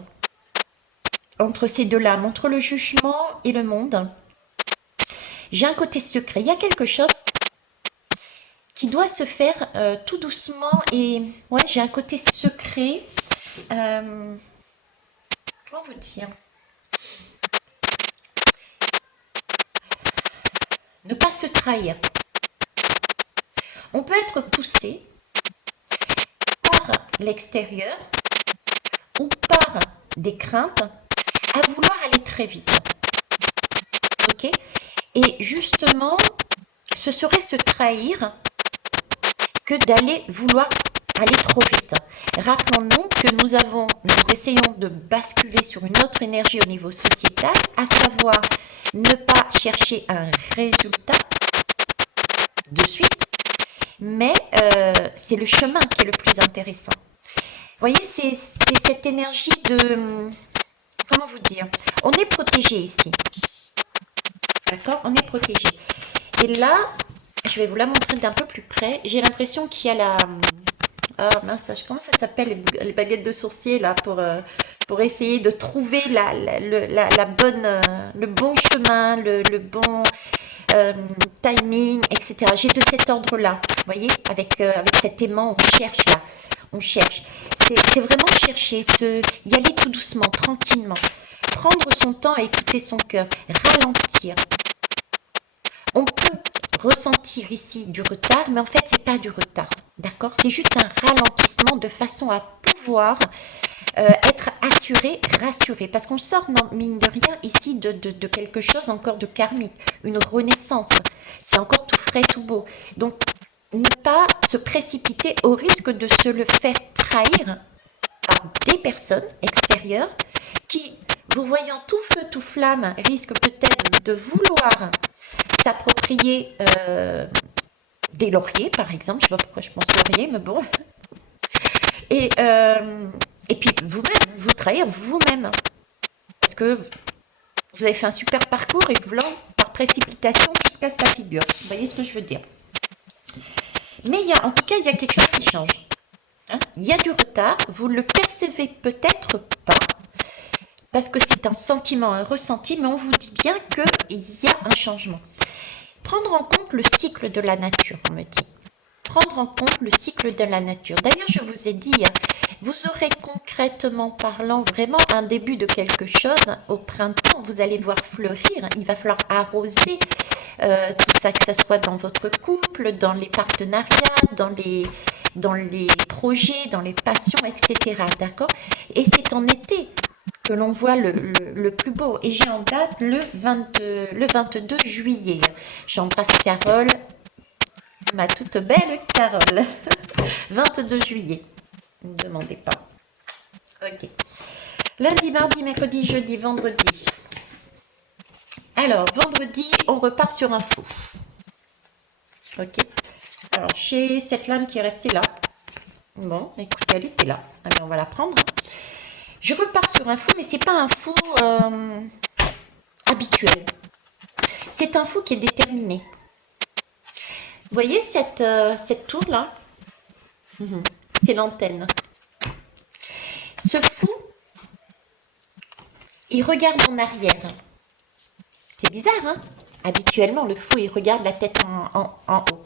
entre ces deux lames, entre le jugement et le monde. J'ai un côté secret. Il y a quelque chose qui doit se faire tout doucement et ouais, j'ai un côté secret. Comment vous dire? Ne pas se trahir. On peut être poussé par l'extérieur ou par des craintes à vouloir aller très vite. Ok? Et justement, ce serait se trahir que d'aller vouloir aller trop vite. Rappelons-nous que nous essayons de basculer sur une autre énergie au niveau sociétal, à savoir ne pas chercher un résultat de suite, mais c'est le chemin qui est le plus intéressant. Vous voyez, c'est cette énergie de... Comment vous dire? On est protégé ici. D'accord? On est protégé. Et là, je vais vous la montrer d'un peu plus près. J'ai l'impression qu'il y a la... Ah mince, comment ça s'appelle les baguettes de sourcier là pour essayer de trouver la bonne, le bon chemin, le bon timing, etc. J'ai de cet ordre-là, vous voyez, avec cet aimant, on cherche là, on cherche. C'est vraiment chercher, y aller tout doucement, tranquillement, prendre son temps à écouter son cœur, ralentir. On peut ressentir ici du retard, mais en fait, c'est pas du retard, d'accord? C'est juste un ralentissement de façon à pouvoir être assuré, rassuré, parce qu'on sort, non, mine de rien, ici de quelque chose encore de karmique, une renaissance. C'est encore tout frais, tout beau. Donc, ne pas se précipiter au risque de se le faire trahir par des personnes extérieures qui, vous voyant tout feu, tout flamme, risquent peut-être de vouloir s'approprier des lauriers, par exemple. Je ne sais pas pourquoi je pense laurier, mais bon. Et puis vous-même, vous trahir vous-même. Parce que vous avez fait un super parcours et blanc par précipitation jusqu'à la figure. Vous voyez ce que je veux dire? Mais en tout cas, il y a quelque chose qui change. Hein, il y a du retard, vous ne le percevez peut-être pas, parce que c'est un sentiment, un ressenti, mais on vous dit bien qu'il y a un changement. Prendre en compte le cycle de la nature, on me dit. Prendre en compte le cycle de la nature. D'ailleurs, je vous ai dit, vous aurez concrètement parlant vraiment un début de quelque chose au printemps. Vous allez voir fleurir. Il va falloir arroser tout ça, que ce soit dans votre couple, dans les partenariats, dans les projets, dans les passions, etc. D'accord? Et c'est en été que l'on voit le plus beau. Et j'ai en date le 22 juillet. J'embrasse Carole, ma toute belle Carole. 22 juillet. Ne me demandez pas. Ok. Lundi, mardi, mercredi, jeudi, vendredi. Alors, vendredi, on repart sur un fou. Ok. Alors, j'ai cette lame qui est restée là. Bon, écoutez, elle était là. Alors, on va la prendre. Je repars sur un fou, mais c'est pas un fou habituel. C'est un fou qui est déterminé. Vous voyez cette tour-là? C'est l'antenne. Ce fou, il regarde en arrière. C'est bizarre, hein? Habituellement, le fou, il regarde la tête en haut.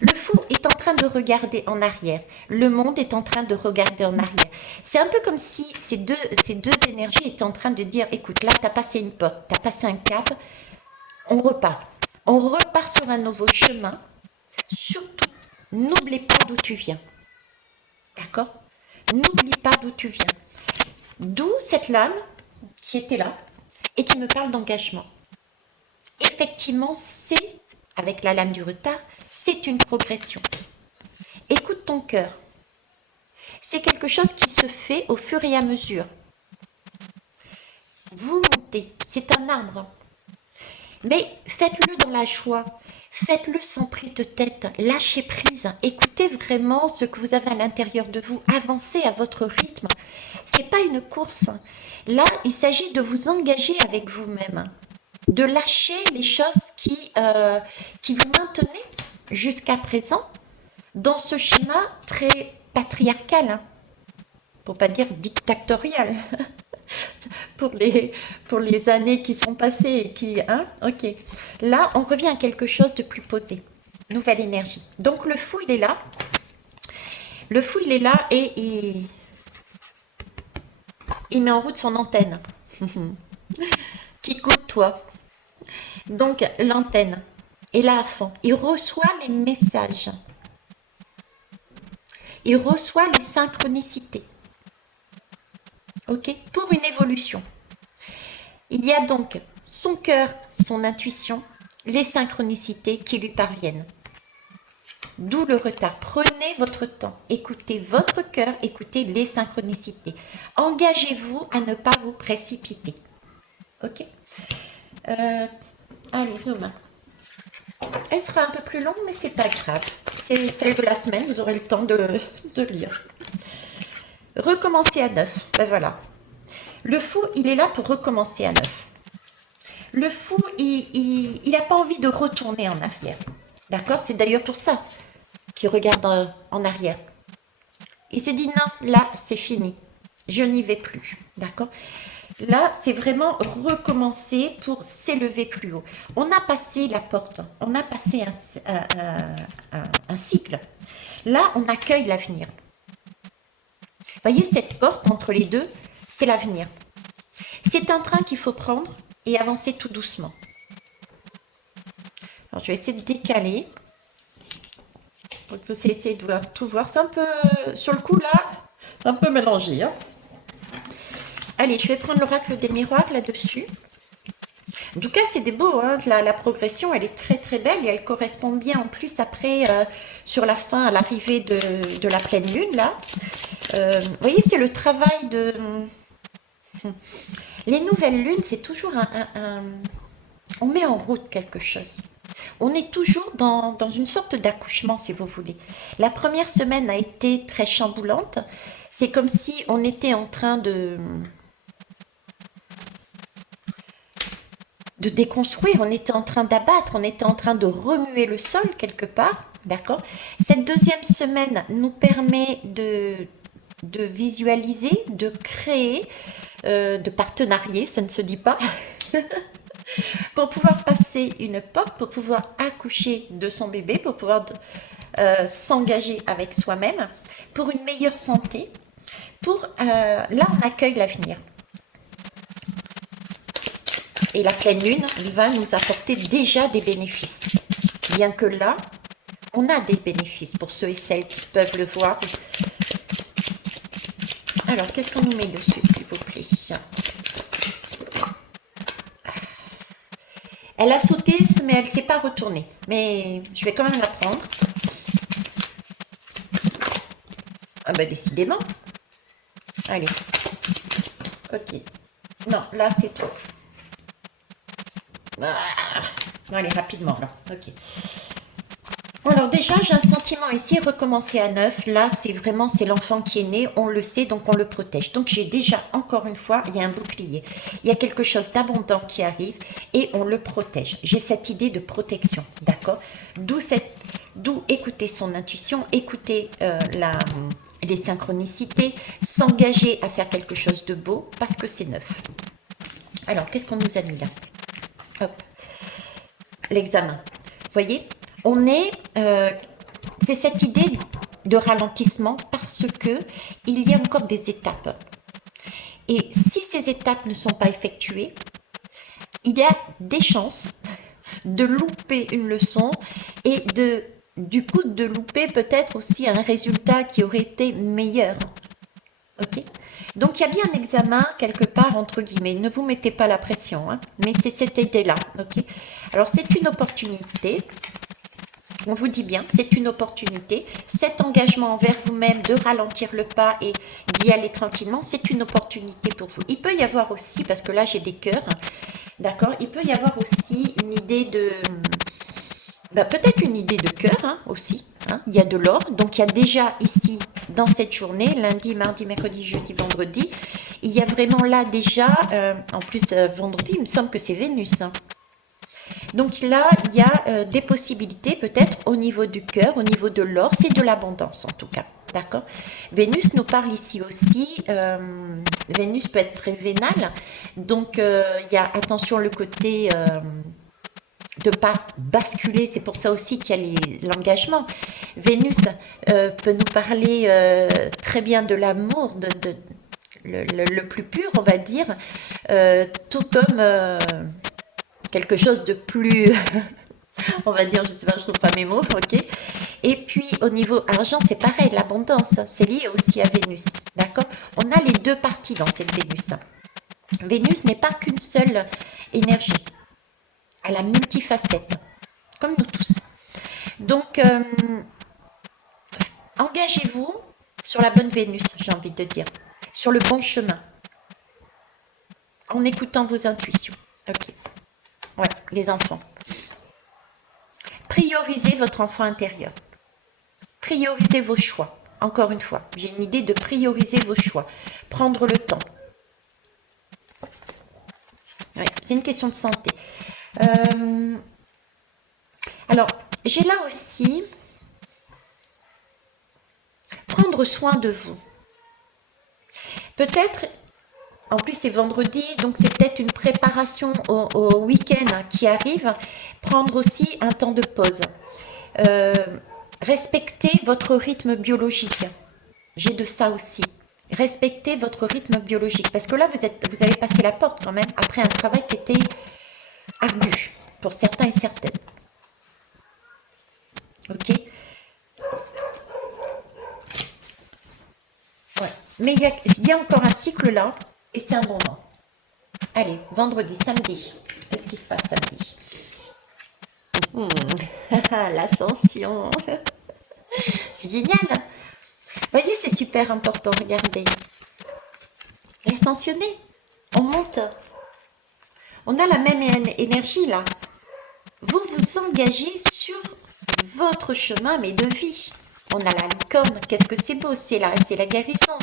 Le fou est en train de regarder en arrière. Le monde est en train de regarder en arrière. C'est un peu comme si ces deux énergies étaient en train de dire, écoute, là, tu as passé une porte, tu as passé un cap, on repart. On repart sur un nouveau chemin. Surtout, n'oublie pas d'où tu viens. D'accord? N'oublie pas d'où tu viens. D'où cette lame qui était là et qui me parle d'engagement. Effectivement, c'est, avec la lame du retard, c'est une progression. Écoute ton cœur. C'est quelque chose qui se fait au fur et à mesure. Vous montez, c'est un arbre. Mais faites-le dans la joie. Faites-le sans prise de tête. Lâchez prise. Écoutez vraiment ce que vous avez à l'intérieur de vous. Avancez à votre rythme. C'est pas une course. Là, il s'agit de vous engager avec vous-même. De lâcher les choses qui vous maintenaient jusqu'à présent dans ce schéma très patriarcal, hein, pour pas dire dictatorial, pour les années qui sont passées et qui, hein, ok. Là, on revient à quelque chose de plus posé, nouvelle énergie. Donc le fou, il est là. Le fou, il est là et il met en route son antenne qui côtoie. Donc l'antenne est là à fond. Il reçoit les messages. Il reçoit les synchronicités. Ok? Pour une évolution. Il y a donc son cœur, son intuition, les synchronicités qui lui parviennent. D'où le retard. Prenez votre temps. Écoutez votre cœur, écoutez les synchronicités. Engagez-vous à ne pas vous précipiter. Ok? Allez, zoom. Elle sera un peu plus longue, mais c'est pas grave. C'est celle de la semaine, vous aurez le temps de lire. Recommencer à neuf. Ben voilà. Le fou, il est là pour recommencer à neuf. Le fou, il n'a pas envie de retourner en arrière. D'accord? C'est d'ailleurs pour ça qu'il regarde en arrière. Il se dit non, là, c'est fini. Je n'y vais plus. D'accord? Là, c'est vraiment recommencer pour s'élever plus haut. On a passé la porte, on a passé un cycle. Là, on accueille l'avenir. Voyez, cette porte entre les deux, c'est l'avenir. C'est un train qu'il faut prendre et avancer tout doucement. Alors, je vais essayer de décaler. Donc, vous essayez de voir, tout voir. C'est un peu, sur le coup là, c'est un peu mélangé, hein. Allez, je vais prendre l'oracle des miroirs là-dessus. En tout cas, c'est des beaux, hein. La progression, elle est très très belle et elle correspond bien en plus après, sur la fin, à l'arrivée de la pleine lune, là. Vous voyez, c'est le travail de... Les nouvelles lunes, c'est toujours on met en route quelque chose. On est toujours dans une sorte d'accouchement, si vous voulez. La première semaine a été très chamboulante. C'est comme si on était en train de déconstruire, on était en train d'abattre, on était en train de remuer le sol quelque part, d'accord? Cette deuxième semaine nous permet de visualiser, de créer, de partenarier, ça ne se dit pas, pour pouvoir passer une porte, pour pouvoir accoucher de son bébé, pour pouvoir s'engager avec soi-même, pour une meilleure santé, pour là on accueille l'avenir. Et la pleine lune va nous apporter déjà des bénéfices. Bien que là, on a des bénéfices pour ceux et celles qui peuvent le voir. Alors, qu'est-ce qu'on nous met dessus, s'il vous plaît? Elle a sauté, mais elle ne s'est pas retournée. Mais je vais quand même la prendre. Ah bah décidément. Allez. Ok. Non, là c'est trop. Ah, allez, rapidement là. Ok. Alors déjà, j'ai un sentiment ici, recommencer à neuf. Là, c'est vraiment, c'est l'enfant qui est né, on le sait, donc on le protège. Donc j'ai déjà, encore une fois, il y a un bouclier. Il y a quelque chose d'abondant qui arrive et on le protège. J'ai cette idée de protection, d'accord? D'où écouter son intuition, écouter les synchronicités, s'engager à faire quelque chose de beau parce que c'est neuf. Alors, qu'est-ce qu'on nous a mis là? Hop, l'examen. Vous voyez, c'est cette idée de ralentissement parce que il y a encore des étapes. Et si ces étapes ne sont pas effectuées, il y a des chances de louper une leçon et du coup de louper peut-être aussi un résultat qui aurait été meilleur. Ok? Donc il y a bien un examen quelque part entre guillemets. Ne vous mettez pas la pression, hein, mais c'est cette idée-là. Ok? Alors c'est une opportunité. On vous dit bien, c'est une opportunité. Cet engagement envers vous-même de ralentir le pas et d'y aller tranquillement, c'est une opportunité pour vous. Il peut y avoir aussi, parce que là j'ai des cœurs, d'accord, il peut y avoir aussi une idée de... peut-être une idée de cœur hein, aussi. Hein. Il y a de l'or. Donc il y a déjà ici, dans cette journée, lundi, mardi, mercredi, jeudi, vendredi, il y a vraiment là déjà, en plus vendredi, il me semble que c'est Vénus. Hein. Donc là, il y a des possibilités peut-être au niveau du cœur, au niveau de l'or, c'est de l'abondance en tout cas. D'accord? Vénus nous parle ici aussi, Vénus peut être très vénale, donc il y a attention le côté de ne pas basculer, c'est pour ça aussi qu'il y a l'engagement. Vénus peut nous parler très bien de l'amour, le plus pur on va dire, tout comme... quelque chose de plus, on va dire, je sais pas, je trouve pas mes mots, ok. Et puis au niveau argent, c'est pareil, l'abondance, c'est lié aussi à Vénus, d'accord. On a les deux parties dans cette Vénus. Vénus n'est pas qu'une seule énergie, elle a multifacette, comme nous tous. Donc, engagez-vous sur la bonne Vénus, j'ai envie de dire, sur le bon chemin, en écoutant vos intuitions, ok. Ouais, les enfants. Priorisez votre enfant intérieur. Priorisez vos choix. Encore une fois, j'ai une idée de prioriser vos choix. Prendre le temps. Ouais, c'est une question de santé. Alors, j'ai là aussi prendre soin de vous. Peut-être... En plus, c'est vendredi, donc c'est peut-être une préparation au week-end qui arrive. Prendre aussi un temps de pause. Respectez votre rythme biologique. J'ai de ça aussi. Respectez votre rythme biologique. Parce que là, vous avez passé la porte quand même après un travail qui était ardu pour certains et certaines. Ok? Ouais. Mais il y a encore un cycle là, et c'est un bon moment. Allez, vendredi, samedi. Qu'est-ce qui se passe samedi? L'ascension. C'est génial. Vous voyez, c'est super important. Regardez. L'ascensionner. On monte. On a la même énergie là. Vous vous engagez sur votre chemin, mais de vie. On a la licorne. Qu'est-ce que c'est beau. C'est la guérison.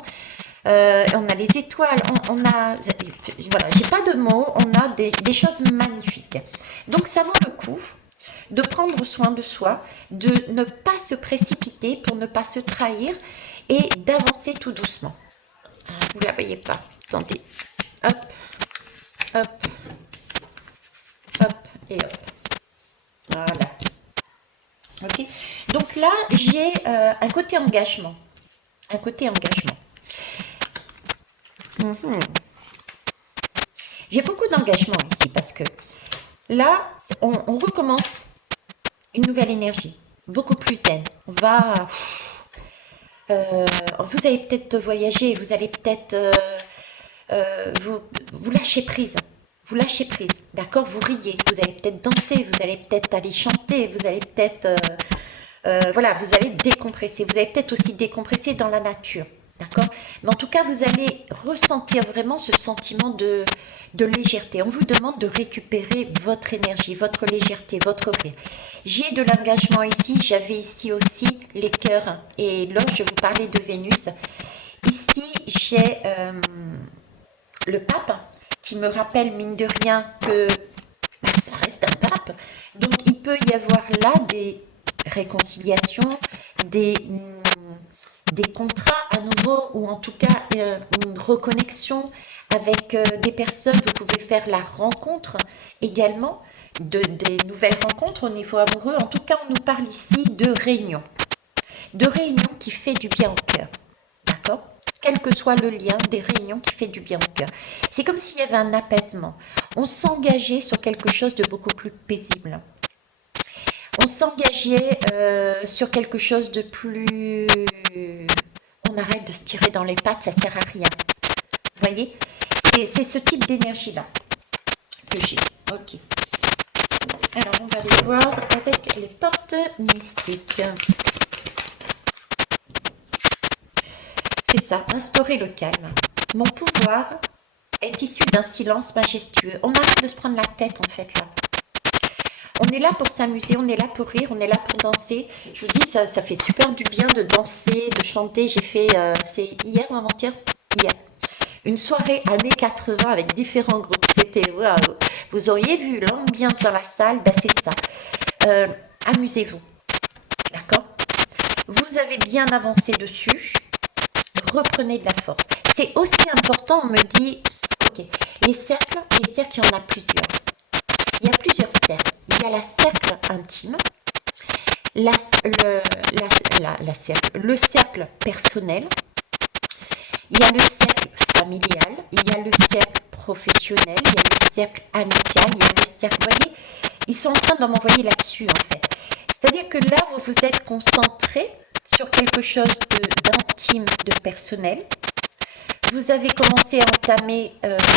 On a les étoiles. On a... Voilà, j'ai pas de mots. On a des choses magnifiques. Donc, ça vaut le coup de prendre soin de soi, de ne pas se précipiter pour ne pas se trahir et d'avancer tout doucement. Vous ne la voyez pas. Attendez. Hop, hop, hop et hop. Voilà. Ok. Donc là, j'ai un côté engagement. Un côté engagement. J'ai beaucoup d'engagement ici parce que là, on recommence une nouvelle énergie, beaucoup plus zen. On va... vous allez peut-être voyager, vous allez peut-être... vous lâchez prise. Vous lâchez prise, d'accord? Vous riez, vous allez peut-être danser, vous allez peut-être aller chanter, vous allez peut-être... voilà, vous allez décompresser. Vous allez peut-être aussi décompresser dans la nature, d'accord? Mais en tout cas, vous allez ressentir vraiment ce sentiment de légèreté. On vous demande de récupérer votre énergie, votre légèreté, votre rire. J'ai de l'engagement ici, j'avais ici aussi les cœurs. Et là, je vous parlais de Vénus. Ici, j'ai le pape qui me rappelle, mine de rien, que ça reste un pape. Donc, il peut y avoir là des réconciliations, des contrats à nouveau, ou en tout cas une reconnexion avec des personnes. Vous pouvez faire la rencontre également, des nouvelles rencontres au niveau amoureux. En tout cas, on nous parle ici de réunion qui fait du bien au cœur, d'accord? Quel que soit le lien, des réunions qui fait du bien au cœur. C'est comme s'il y avait un apaisement. On s'engageait sur quelque chose de beaucoup plus paisible. On s'engageait sur quelque chose de plus... On arrête de se tirer dans les pattes, ça sert à rien. Vous voyez? C'est ce type d'énergie-là que j'ai. Ok. Alors, on va aller voir avec les portes mystiques. C'est ça, instaurer le calme. Mon pouvoir est issu d'un silence majestueux. On arrête de se prendre la tête, en fait, là. On est là pour s'amuser, on est là pour rire, on est là pour danser. Je vous dis, ça fait super du bien de danser, de chanter. J'ai fait, c'est hier ou avant-hier? Hier. Une soirée années 80 avec différents groupes. C'était waouh. Vous auriez vu l'ambiance dans la salle, ben c'est ça. Amusez-vous. D'accord? Vous avez bien avancé dessus. Reprenez de la force. C'est aussi important, on me dit, ok, les cercles, il y en a plusieurs. Il y a plusieurs cercles. Il y a la cercle intime, le cercle personnel, il y a le cercle familial, il y a le cercle professionnel, il y a le cercle amical, il y a le cercle... Vous voyez, ils sont en train de m'envoyer là-dessus, en fait. C'est-à-dire que là, vous vous êtes concentré sur quelque chose d'intime, de personnel. Vous avez commencé à entamer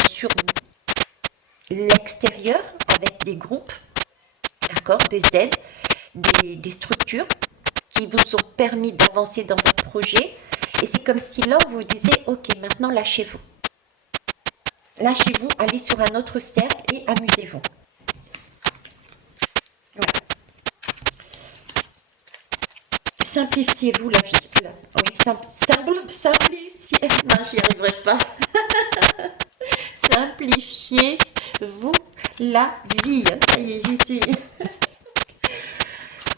sur l'extérieur avec des groupes, d'accord, des aides, des structures qui vous ont permis d'avancer dans votre projet. Et c'est comme si là, on vous disait, ok, maintenant lâchez-vous. Lâchez-vous, allez sur un autre cercle et amusez-vous. Voilà. Simplifiez-vous la vie. Là. Oui, simplifiez. Non, j'y arriverai pas. Simplifiez-vous la vie. Ça y est, j'y suis.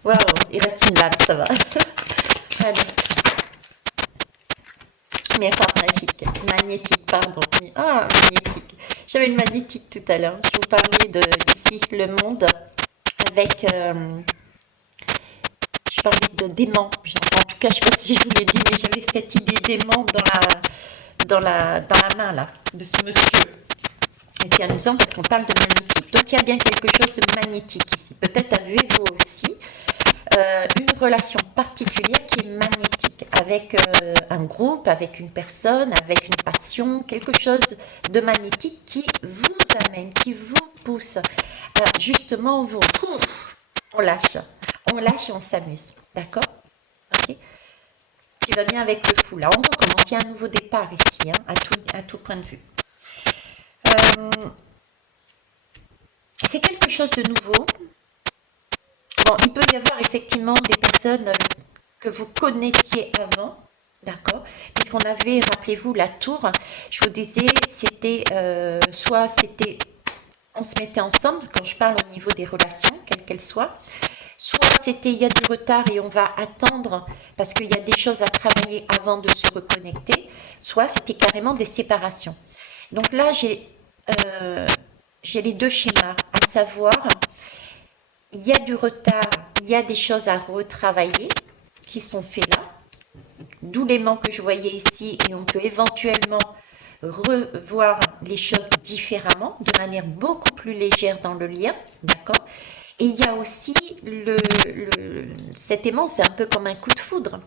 Waouh, il reste une lame, ça va. Allez. Miroir magique, magnétique, pardon. Ah, magnétique. J'avais une magnétique tout à l'heure. Je vous parlais de ici, le monde, avec... je parlais de d'aimant. En tout cas, je ne sais pas si je vous l'ai dit, mais j'avais cette idée d'aimant dans la main, là, de ce monsieur. Et c'est amusant parce qu'on parle de magnétique. Donc, il y a bien quelque chose de magnétique ici. Peut-être avez-vous aussi une relation particulière qui est magnétique, avec un groupe, avec une personne, avec une passion, quelque chose de magnétique qui vous amène, qui vous pousse à justement vous... on lâche et on s'amuse, d'accord? Ok, qui va bien avec le fou. Là, on recommence, il y a un nouveau départ ici, hein, à tout point de vue. C'est quelque chose de nouveau. Bon, il peut y avoir effectivement des personnes que vous connaissiez avant, d'accord? Puisqu'on avait, rappelez-vous, la tour, je vous disais, c'était soit c'était, on se mettait ensemble, quand je parle au niveau des relations, quelles qu'elles soient, soit c'était il y a du retard et on va attendre parce qu'il y a des choses à travailler avant de se reconnecter, soit c'était carrément des séparations. Donc là, j'ai les deux schémas, à savoir, il y a du retard, il y a des choses à retravailler qui sont faits là, d'où l'aimant que je voyais ici, et on peut éventuellement revoir les choses différemment, de manière beaucoup plus légère dans le lien, d'accord? Et il y a aussi cet aimant, c'est un peu comme un coup de foudre.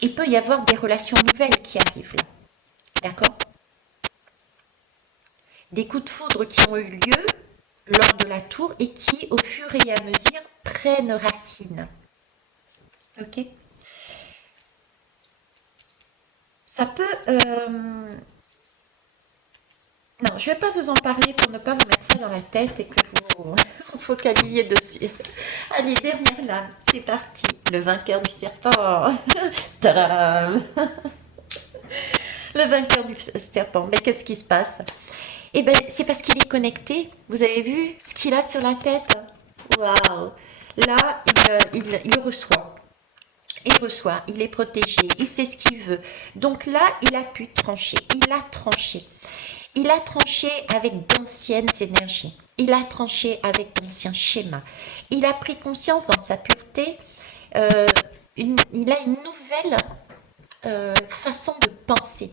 Il peut y avoir des relations nouvelles qui arrivent là, d'accord? Des coups de foudre qui ont eu lieu lors de la tour et qui, au fur et à mesure, prennent racine. Ok? Ça peut... Non, je ne vais pas vous en parler pour ne pas vous mettre ça dans la tête et que vous vous focalisiez dessus. Allez, dernière lame, c'est parti. Le vainqueur du serpent. Tadam! Le vainqueur du serpent. Mais qu'est-ce qui se passe? Eh bien, c'est parce qu'il est connecté. Vous avez vu ce qu'il a sur la tête? Waouh! Là, il reçoit. Il reçoit, il est protégé, il sait ce qu'il veut. Donc là, il a pu trancher. Il a tranché. Il a tranché avec d'anciennes énergies. Il a tranché avec d'anciens schémas. Il a pris conscience dans sa pureté. Il a une nouvelle façon de penser,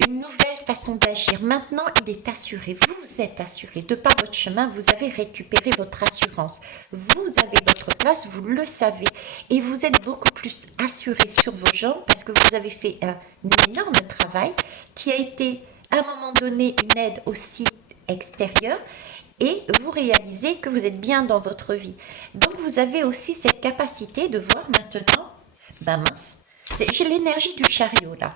une nouvelle façon d'agir. Maintenant, il est assuré. Vous êtes assuré. De par votre chemin, vous avez récupéré votre assurance. Vous avez votre place, vous le savez. Et vous êtes beaucoup plus assuré sur vos jambes parce que vous avez fait un énorme travail qui a été, à un moment donné, une aide aussi extérieure. Et vous réalisez que vous êtes bien dans votre vie. Donc, vous avez aussi cette capacité de voir maintenant, ben mince, j'ai l'énergie du chariot là.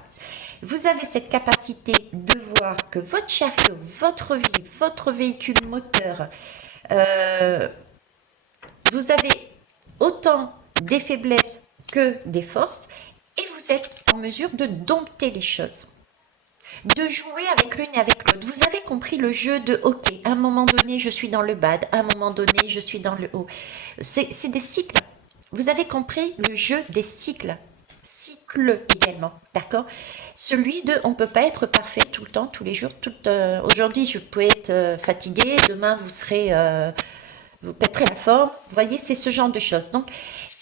Vous avez cette capacité de voir que votre chariot, votre vie, votre véhicule moteur, vous avez autant des faiblesses que des forces et vous êtes en mesure de dompter les choses. De jouer avec l'une et avec l'autre. Vous avez compris le jeu de ok, à un moment donné je suis dans le bad, à un moment donné je suis dans le haut. C'est des cycles. Vous avez compris le jeu des cycles. Cycle également, d'accord? Celui de on ne peut pas être parfait tout le temps, tous les jours. Aujourd'hui je peux être fatigué, demain vous serez vous pèterez la forme. Vous voyez, c'est ce genre de choses. Donc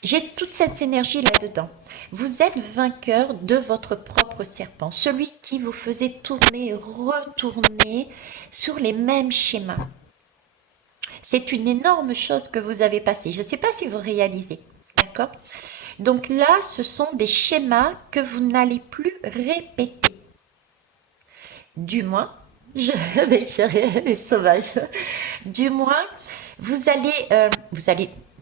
j'ai toute cette énergie là-dedans. Vous êtes vainqueur de votre propre serpent, celui qui vous faisait tourner, retourner sur les mêmes schémas. C'est une énorme chose que vous avez passée. Je ne sais pas si vous réalisez, d'accord? Donc là, ce sont des schémas que vous n'allez plus répéter. Du moins, je vais dire les sauvages, du moins, vous allez,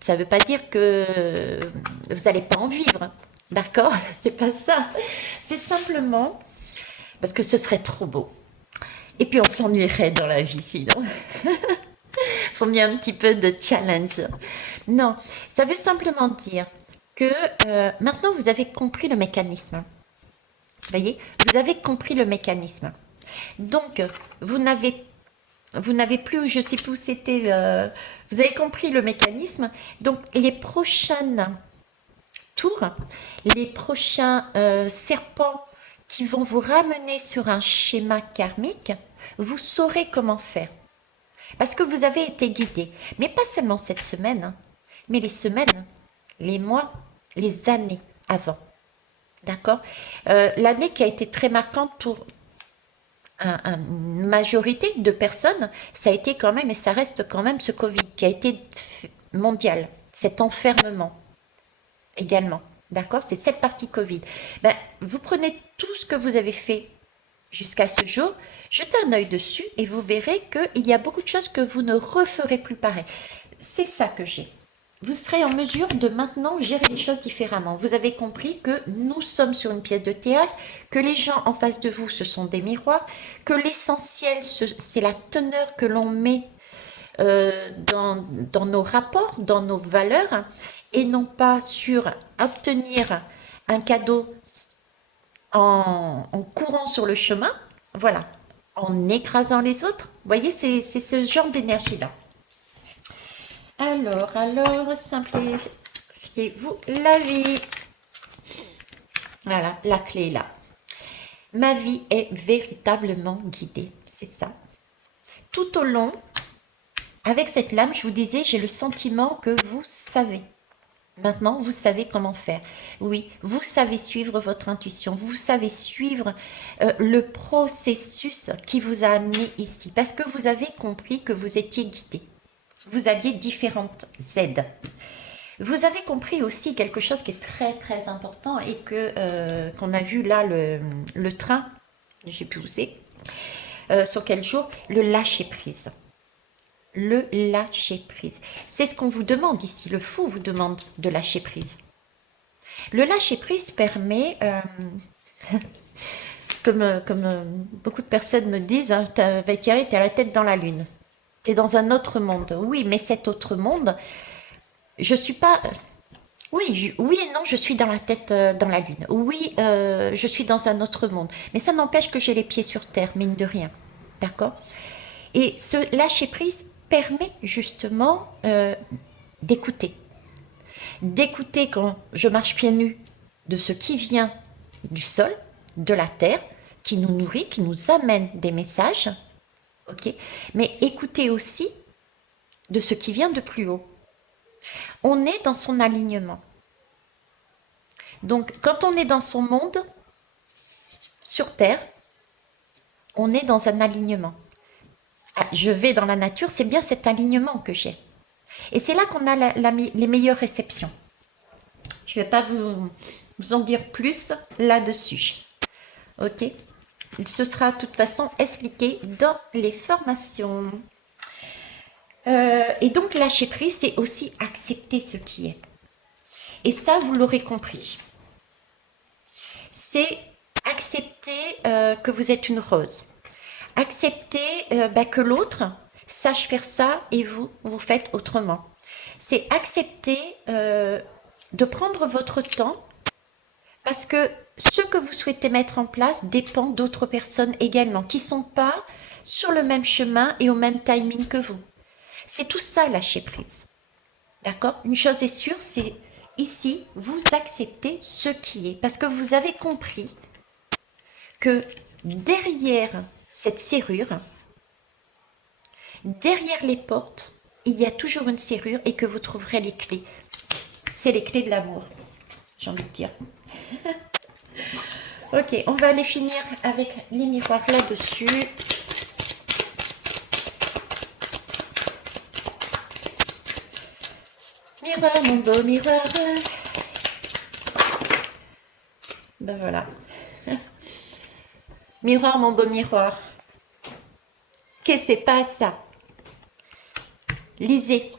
ça ne veut pas dire que vous n'allez pas en vivre, d'accord? C'est pas ça. C'est simplement parce que ce serait trop beau. Et puis on s'ennuierait dans la vie sinon. Faut bien un petit peu de challenge. Non, ça veut simplement dire que maintenant vous avez compris le mécanisme. Vous voyez, vous avez compris le mécanisme. Donc, vous n'avez plus, je ne sais plus où c'était, vous avez compris le mécanisme. Donc, les prochaines tours, les prochains serpents qui vont vous ramener sur un schéma karmique, vous saurez comment faire. Parce que vous avez été guidé. Mais pas seulement cette semaine, hein, mais les semaines, les mois, les années avant. D'accord? L'année qui a été très marquante pour une majorité de personnes, ça a été quand même, et ça reste quand même ce Covid qui a été mondial. cet enfermement également. D'accord? C'est cette partie Covid. Ben, vous prenez tout ce que vous avez fait jusqu'à ce jour, jetez un œil dessus et vous verrez qu'il y a beaucoup de choses que vous ne referez plus pareil. C'est ça que j'ai. Vous serez en mesure de maintenant gérer les choses différemment. Vous avez compris que nous sommes sur une pièce de théâtre, que les gens en face de vous, ce sont des miroirs, que l'essentiel, c'est la teneur que l'on met dans nos rapports, dans nos valeurs, et non pas sur obtenir un cadeau en courant sur le chemin, voilà, en écrasant les autres. Vous voyez, c'est ce genre d'énergie-là. Alors, simplifiez-vous la vie. Voilà, la clé est là. Ma vie est véritablement guidée, c'est ça. Tout au long, avec cette lame, je vous disais, j'ai le sentiment que vous savez. Maintenant, vous savez comment faire. Oui, vous savez suivre votre intuition. Vous savez suivre le processus qui vous a amené ici. Parce que vous avez compris que vous étiez guidé. Vous aviez différentes aides. Vous avez compris aussi quelque chose qui est très très important et qu'on a vu là, le train, je ne sais plus où c'est, sur quel jour, le lâcher prise. Le lâcher prise. C'est ce qu'on vous demande ici. Le fou vous demande de lâcher prise. Le lâcher prise permet, comme beaucoup de personnes me disent, hein, Thierry, tu es à la tête dans la lune. Tu es dans un autre monde. Oui, mais cet autre monde, je suis pas... Oui, oui et non, je suis dans la tête dans la lune. Oui, je suis dans un autre monde. Mais ça n'empêche que j'ai les pieds sur terre, mine de rien. D'accord? Et ce lâcher prise permet justement d'écouter. D'écouter quand je marche pieds nus de ce qui vient du sol, de la terre, qui nous nourrit, qui nous amène des messages. Ok, mais écouter aussi de ce qui vient de plus haut. On est dans son alignement. Donc, quand on est dans son monde, sur Terre, on est dans un alignement. Ah, je vais dans la nature, c'est bien cet alignement que j'ai. Et c'est là qu'on a les meilleures réceptions. Je ne vais pas vous en dire plus là-dessus. Ok? Ce sera de toute façon expliqué dans les formations. Et donc, lâcher prise, c'est aussi accepter ce qui est. Et ça, vous l'aurez compris. C'est accepter que vous êtes une rose. Accepter que l'autre sache faire ça et vous faites autrement. C'est accepter de prendre votre temps parce que ce que vous souhaitez mettre en place dépend d'autres personnes également qui ne sont pas sur le même chemin et au même timing que vous. C'est tout ça, lâcher prise. D'accord? Une chose est sûre, c'est ici, vous acceptez ce qui est. Parce que vous avez compris que derrière cette serrure, derrière les portes, il y a toujours une serrure et que vous trouverez les clés. C'est les clés de l'amour, j'ai envie de dire. Ok, on va aller finir avec les miroirs là-dessus. Miroir, mon beau miroir. Ben voilà. Miroir, mon beau miroir. Qu'est-ce que c'est pas ça? Lisez.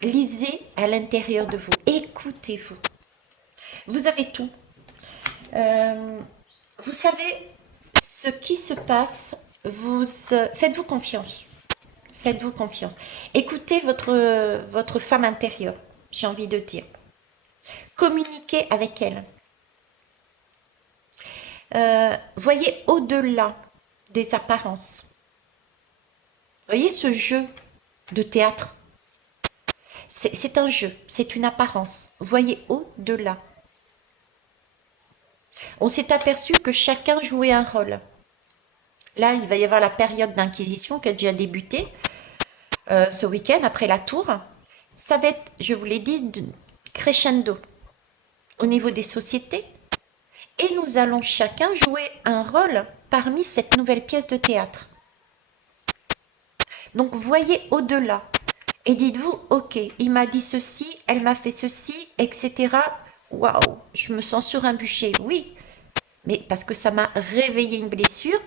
Lisez à l'intérieur de vous. Écoutez-vous. Vous avez tout. Vous savez ce qui se passe. Faites-vous confiance. Faites-vous confiance. Écoutez votre femme intérieure, j'ai envie de dire. Communiquez avec elle. Voyez au-delà des apparences. Voyez ce jeu de théâtre. C'est un jeu, c'est une apparence. Voyez au-delà. On s'est aperçu que chacun jouait un rôle. Là, il va y avoir la période d'inquisition qui a déjà débuté ce week-end après la tour. Ça va être, je vous l'ai dit, crescendo au niveau des sociétés. Et nous allons chacun jouer un rôle parmi cette nouvelle pièce de théâtre. Donc, voyez au-delà. Et dites-vous, ok, il m'a dit ceci, elle m'a fait ceci, etc. Waouh, je me sens sur un bûcher, oui, mais parce que ça m'a réveillé une blessure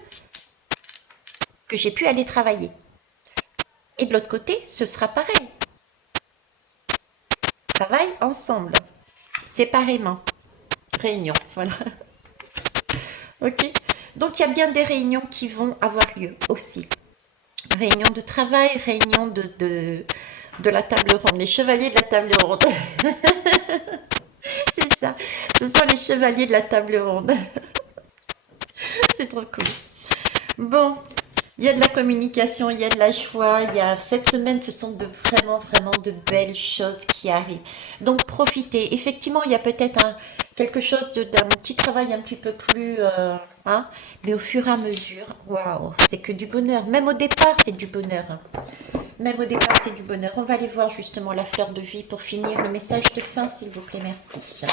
que j'ai pu aller travailler. Et de l'autre côté, ce sera pareil. Travail ensemble, séparément. Réunion, voilà. Ok. Donc il y a bien des réunions qui vont avoir lieu aussi. Réunion de travail, réunion de la table ronde. Les chevaliers de la table ronde. C'est ça. Ce sont les chevaliers de la table ronde. C'est trop cool. Bon, il y a de la communication, il y a de la joie, cette semaine, ce sont vraiment de belles choses qui arrivent. Donc profitez. Effectivement, il y a peut-être quelque chose d'un petit travail un petit peu plus, hein, mais au fur et à mesure, waouh, c'est que du bonheur. Même au départ, c'est du bonheur, hein. Même au départ, c'est du bonheur. On va aller voir justement la fleur de vie pour finir le message de fin, s'il vous plaît. Merci.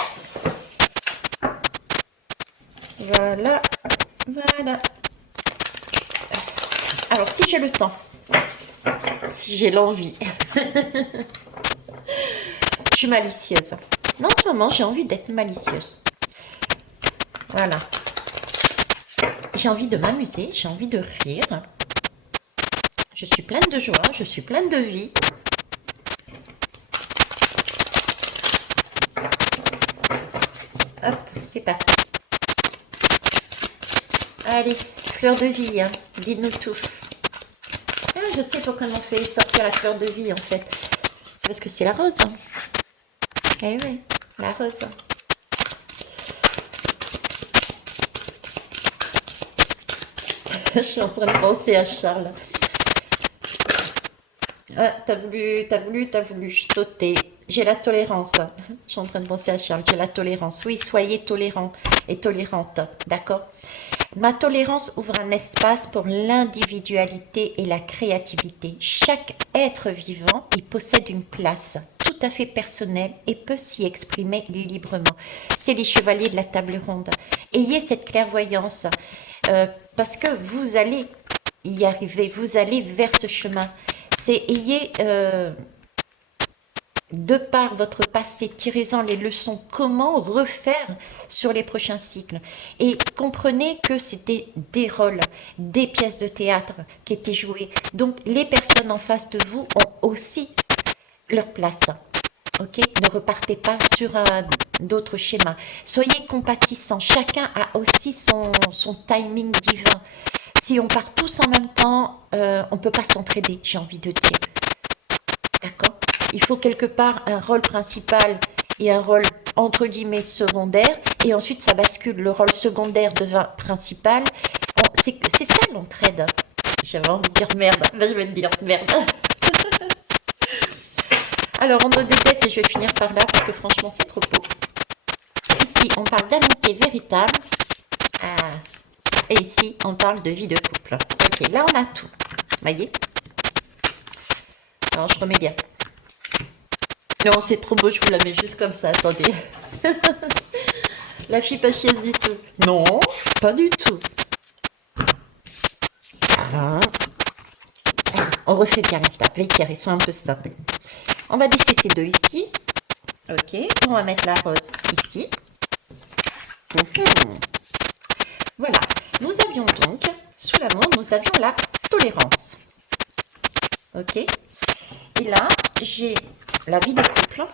Voilà, voilà. Alors, si j'ai le temps, si j'ai l'envie, je suis malicieuse. En ce moment, j'ai envie d'être malicieuse. Voilà. J'ai envie de m'amuser, j'ai envie de rire. Je suis pleine de joie, je suis pleine de vie. Hop, c'est parti. Allez, fleur de vie, hein. Dites-nous tout. Ah, je sais pourquoi on fait sortir la fleur de vie, en fait. C'est parce que c'est la rose. Hein. Eh oui, la rose. Je suis en train de penser à Charles. Ah, t'as voulu sauter. J'ai la tolérance. Je suis en train de penser à Charles. J'ai la tolérance. Oui, soyez tolérants et tolérantes. D'accord? Ma tolérance ouvre un espace pour l'individualité et la créativité. Chaque être vivant y possède une place tout à fait personnelle et peut s'y exprimer librement. C'est les chevaliers de la table ronde. Ayez cette clairvoyance parce que vous allez y arriver, vous allez vers ce chemin. Ayez de par votre passé, tirez-en les leçons. Comment refaire sur les prochains cycles? Et comprenez que c'était des rôles, des pièces de théâtre qui étaient jouées. Donc, les personnes en face de vous ont aussi leur place. Ok? Ne repartez pas sur d'autres schémas. Soyez compatissants. Chacun a aussi son timing divin. Si on part tous en même temps, on ne peut pas s'entraider, j'ai envie de dire. D'accord? Il faut quelque part un rôle principal et un rôle entre guillemets secondaire, et ensuite ça bascule, le rôle secondaire devient principal. C'est ça l'entraide. J'avais envie de dire merde, ben, je vais te dire merde. Alors on note des decks et je vais finir par là parce que franchement c'est trop beau. Ici on parle d'amitié véritable, et ici on parle de vie de couple. Ok, là on a tout, voyez. Alors je remets bien. Non, c'est trop beau, je vous la mets juste comme ça, attendez. La fille pas chiasse du tout. Non, pas du tout. Voilà. On refait bien les tables, les carrés sont un peu simples. On va baisser ces deux ici. Ok, on va mettre la rose ici. Voilà, nous avions donc, sous l'amour, nous avions la tolérance. Ok, et là, j'ai la vie de couple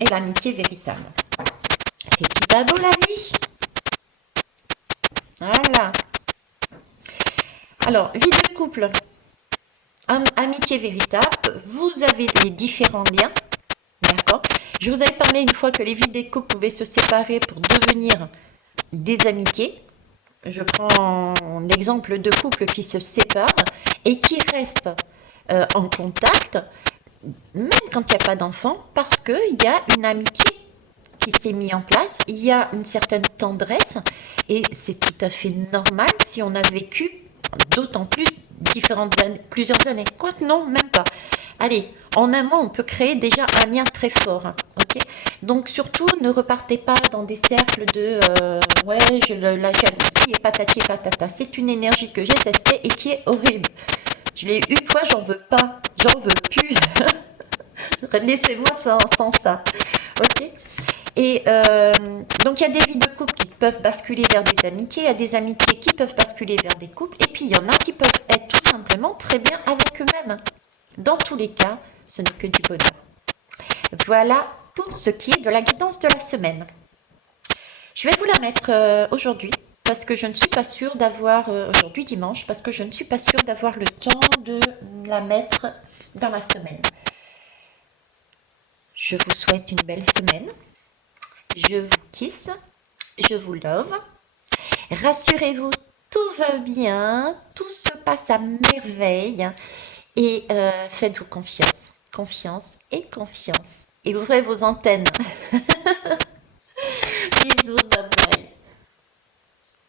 et l'amitié véritable. C'est pas beau la vie? Voilà. Alors, vie de couple, amitié véritable, vous avez les différents liens, d'accord? Je vous avais parlé une fois que les vies des couples pouvaient se séparer pour devenir des amitiés. Je prends l'exemple de couples qui se séparent et qui restent en contact, même quand il n'y a pas d'enfant, parce qu'il y a une amitié qui s'est mise en place, il y a une certaine tendresse, et c'est tout à fait normal si on a vécu, d'autant plus, plusieurs années. Quoique non, même pas. Allez, en un mois, on peut créer déjà un lien très fort. Hein, ok? Donc surtout, ne repartez pas dans des cercles de ouais, la jalousie et patati et patata. C'est une énergie que j'ai testée et qui est horrible. Je l'ai eu une fois, j'en veux pas. j'en veux plus. Laissez-moi sans ça. Ok? Et donc, il y a des vies de couple qui peuvent basculer vers des amitiés, il y a des amitiés qui peuvent basculer vers des couples, et puis il y en a qui peuvent être tout simplement très bien avec eux-mêmes. Dans tous les cas, ce n'est que du bonheur. Voilà pour ce qui est de la guidance de la semaine. Je vais vous la mettre aujourd'hui, parce que je ne suis pas sûre d'avoir, aujourd'hui dimanche, parce que je ne suis pas sûre d'avoir le temps de la mettre dans la semaine. Je vous souhaite une belle semaine. Je vous kiss, je vous love. Rassurez-vous, tout va bien, tout se passe à merveille et faites-vous confiance, confiance et confiance. Et ouvrez vos antennes.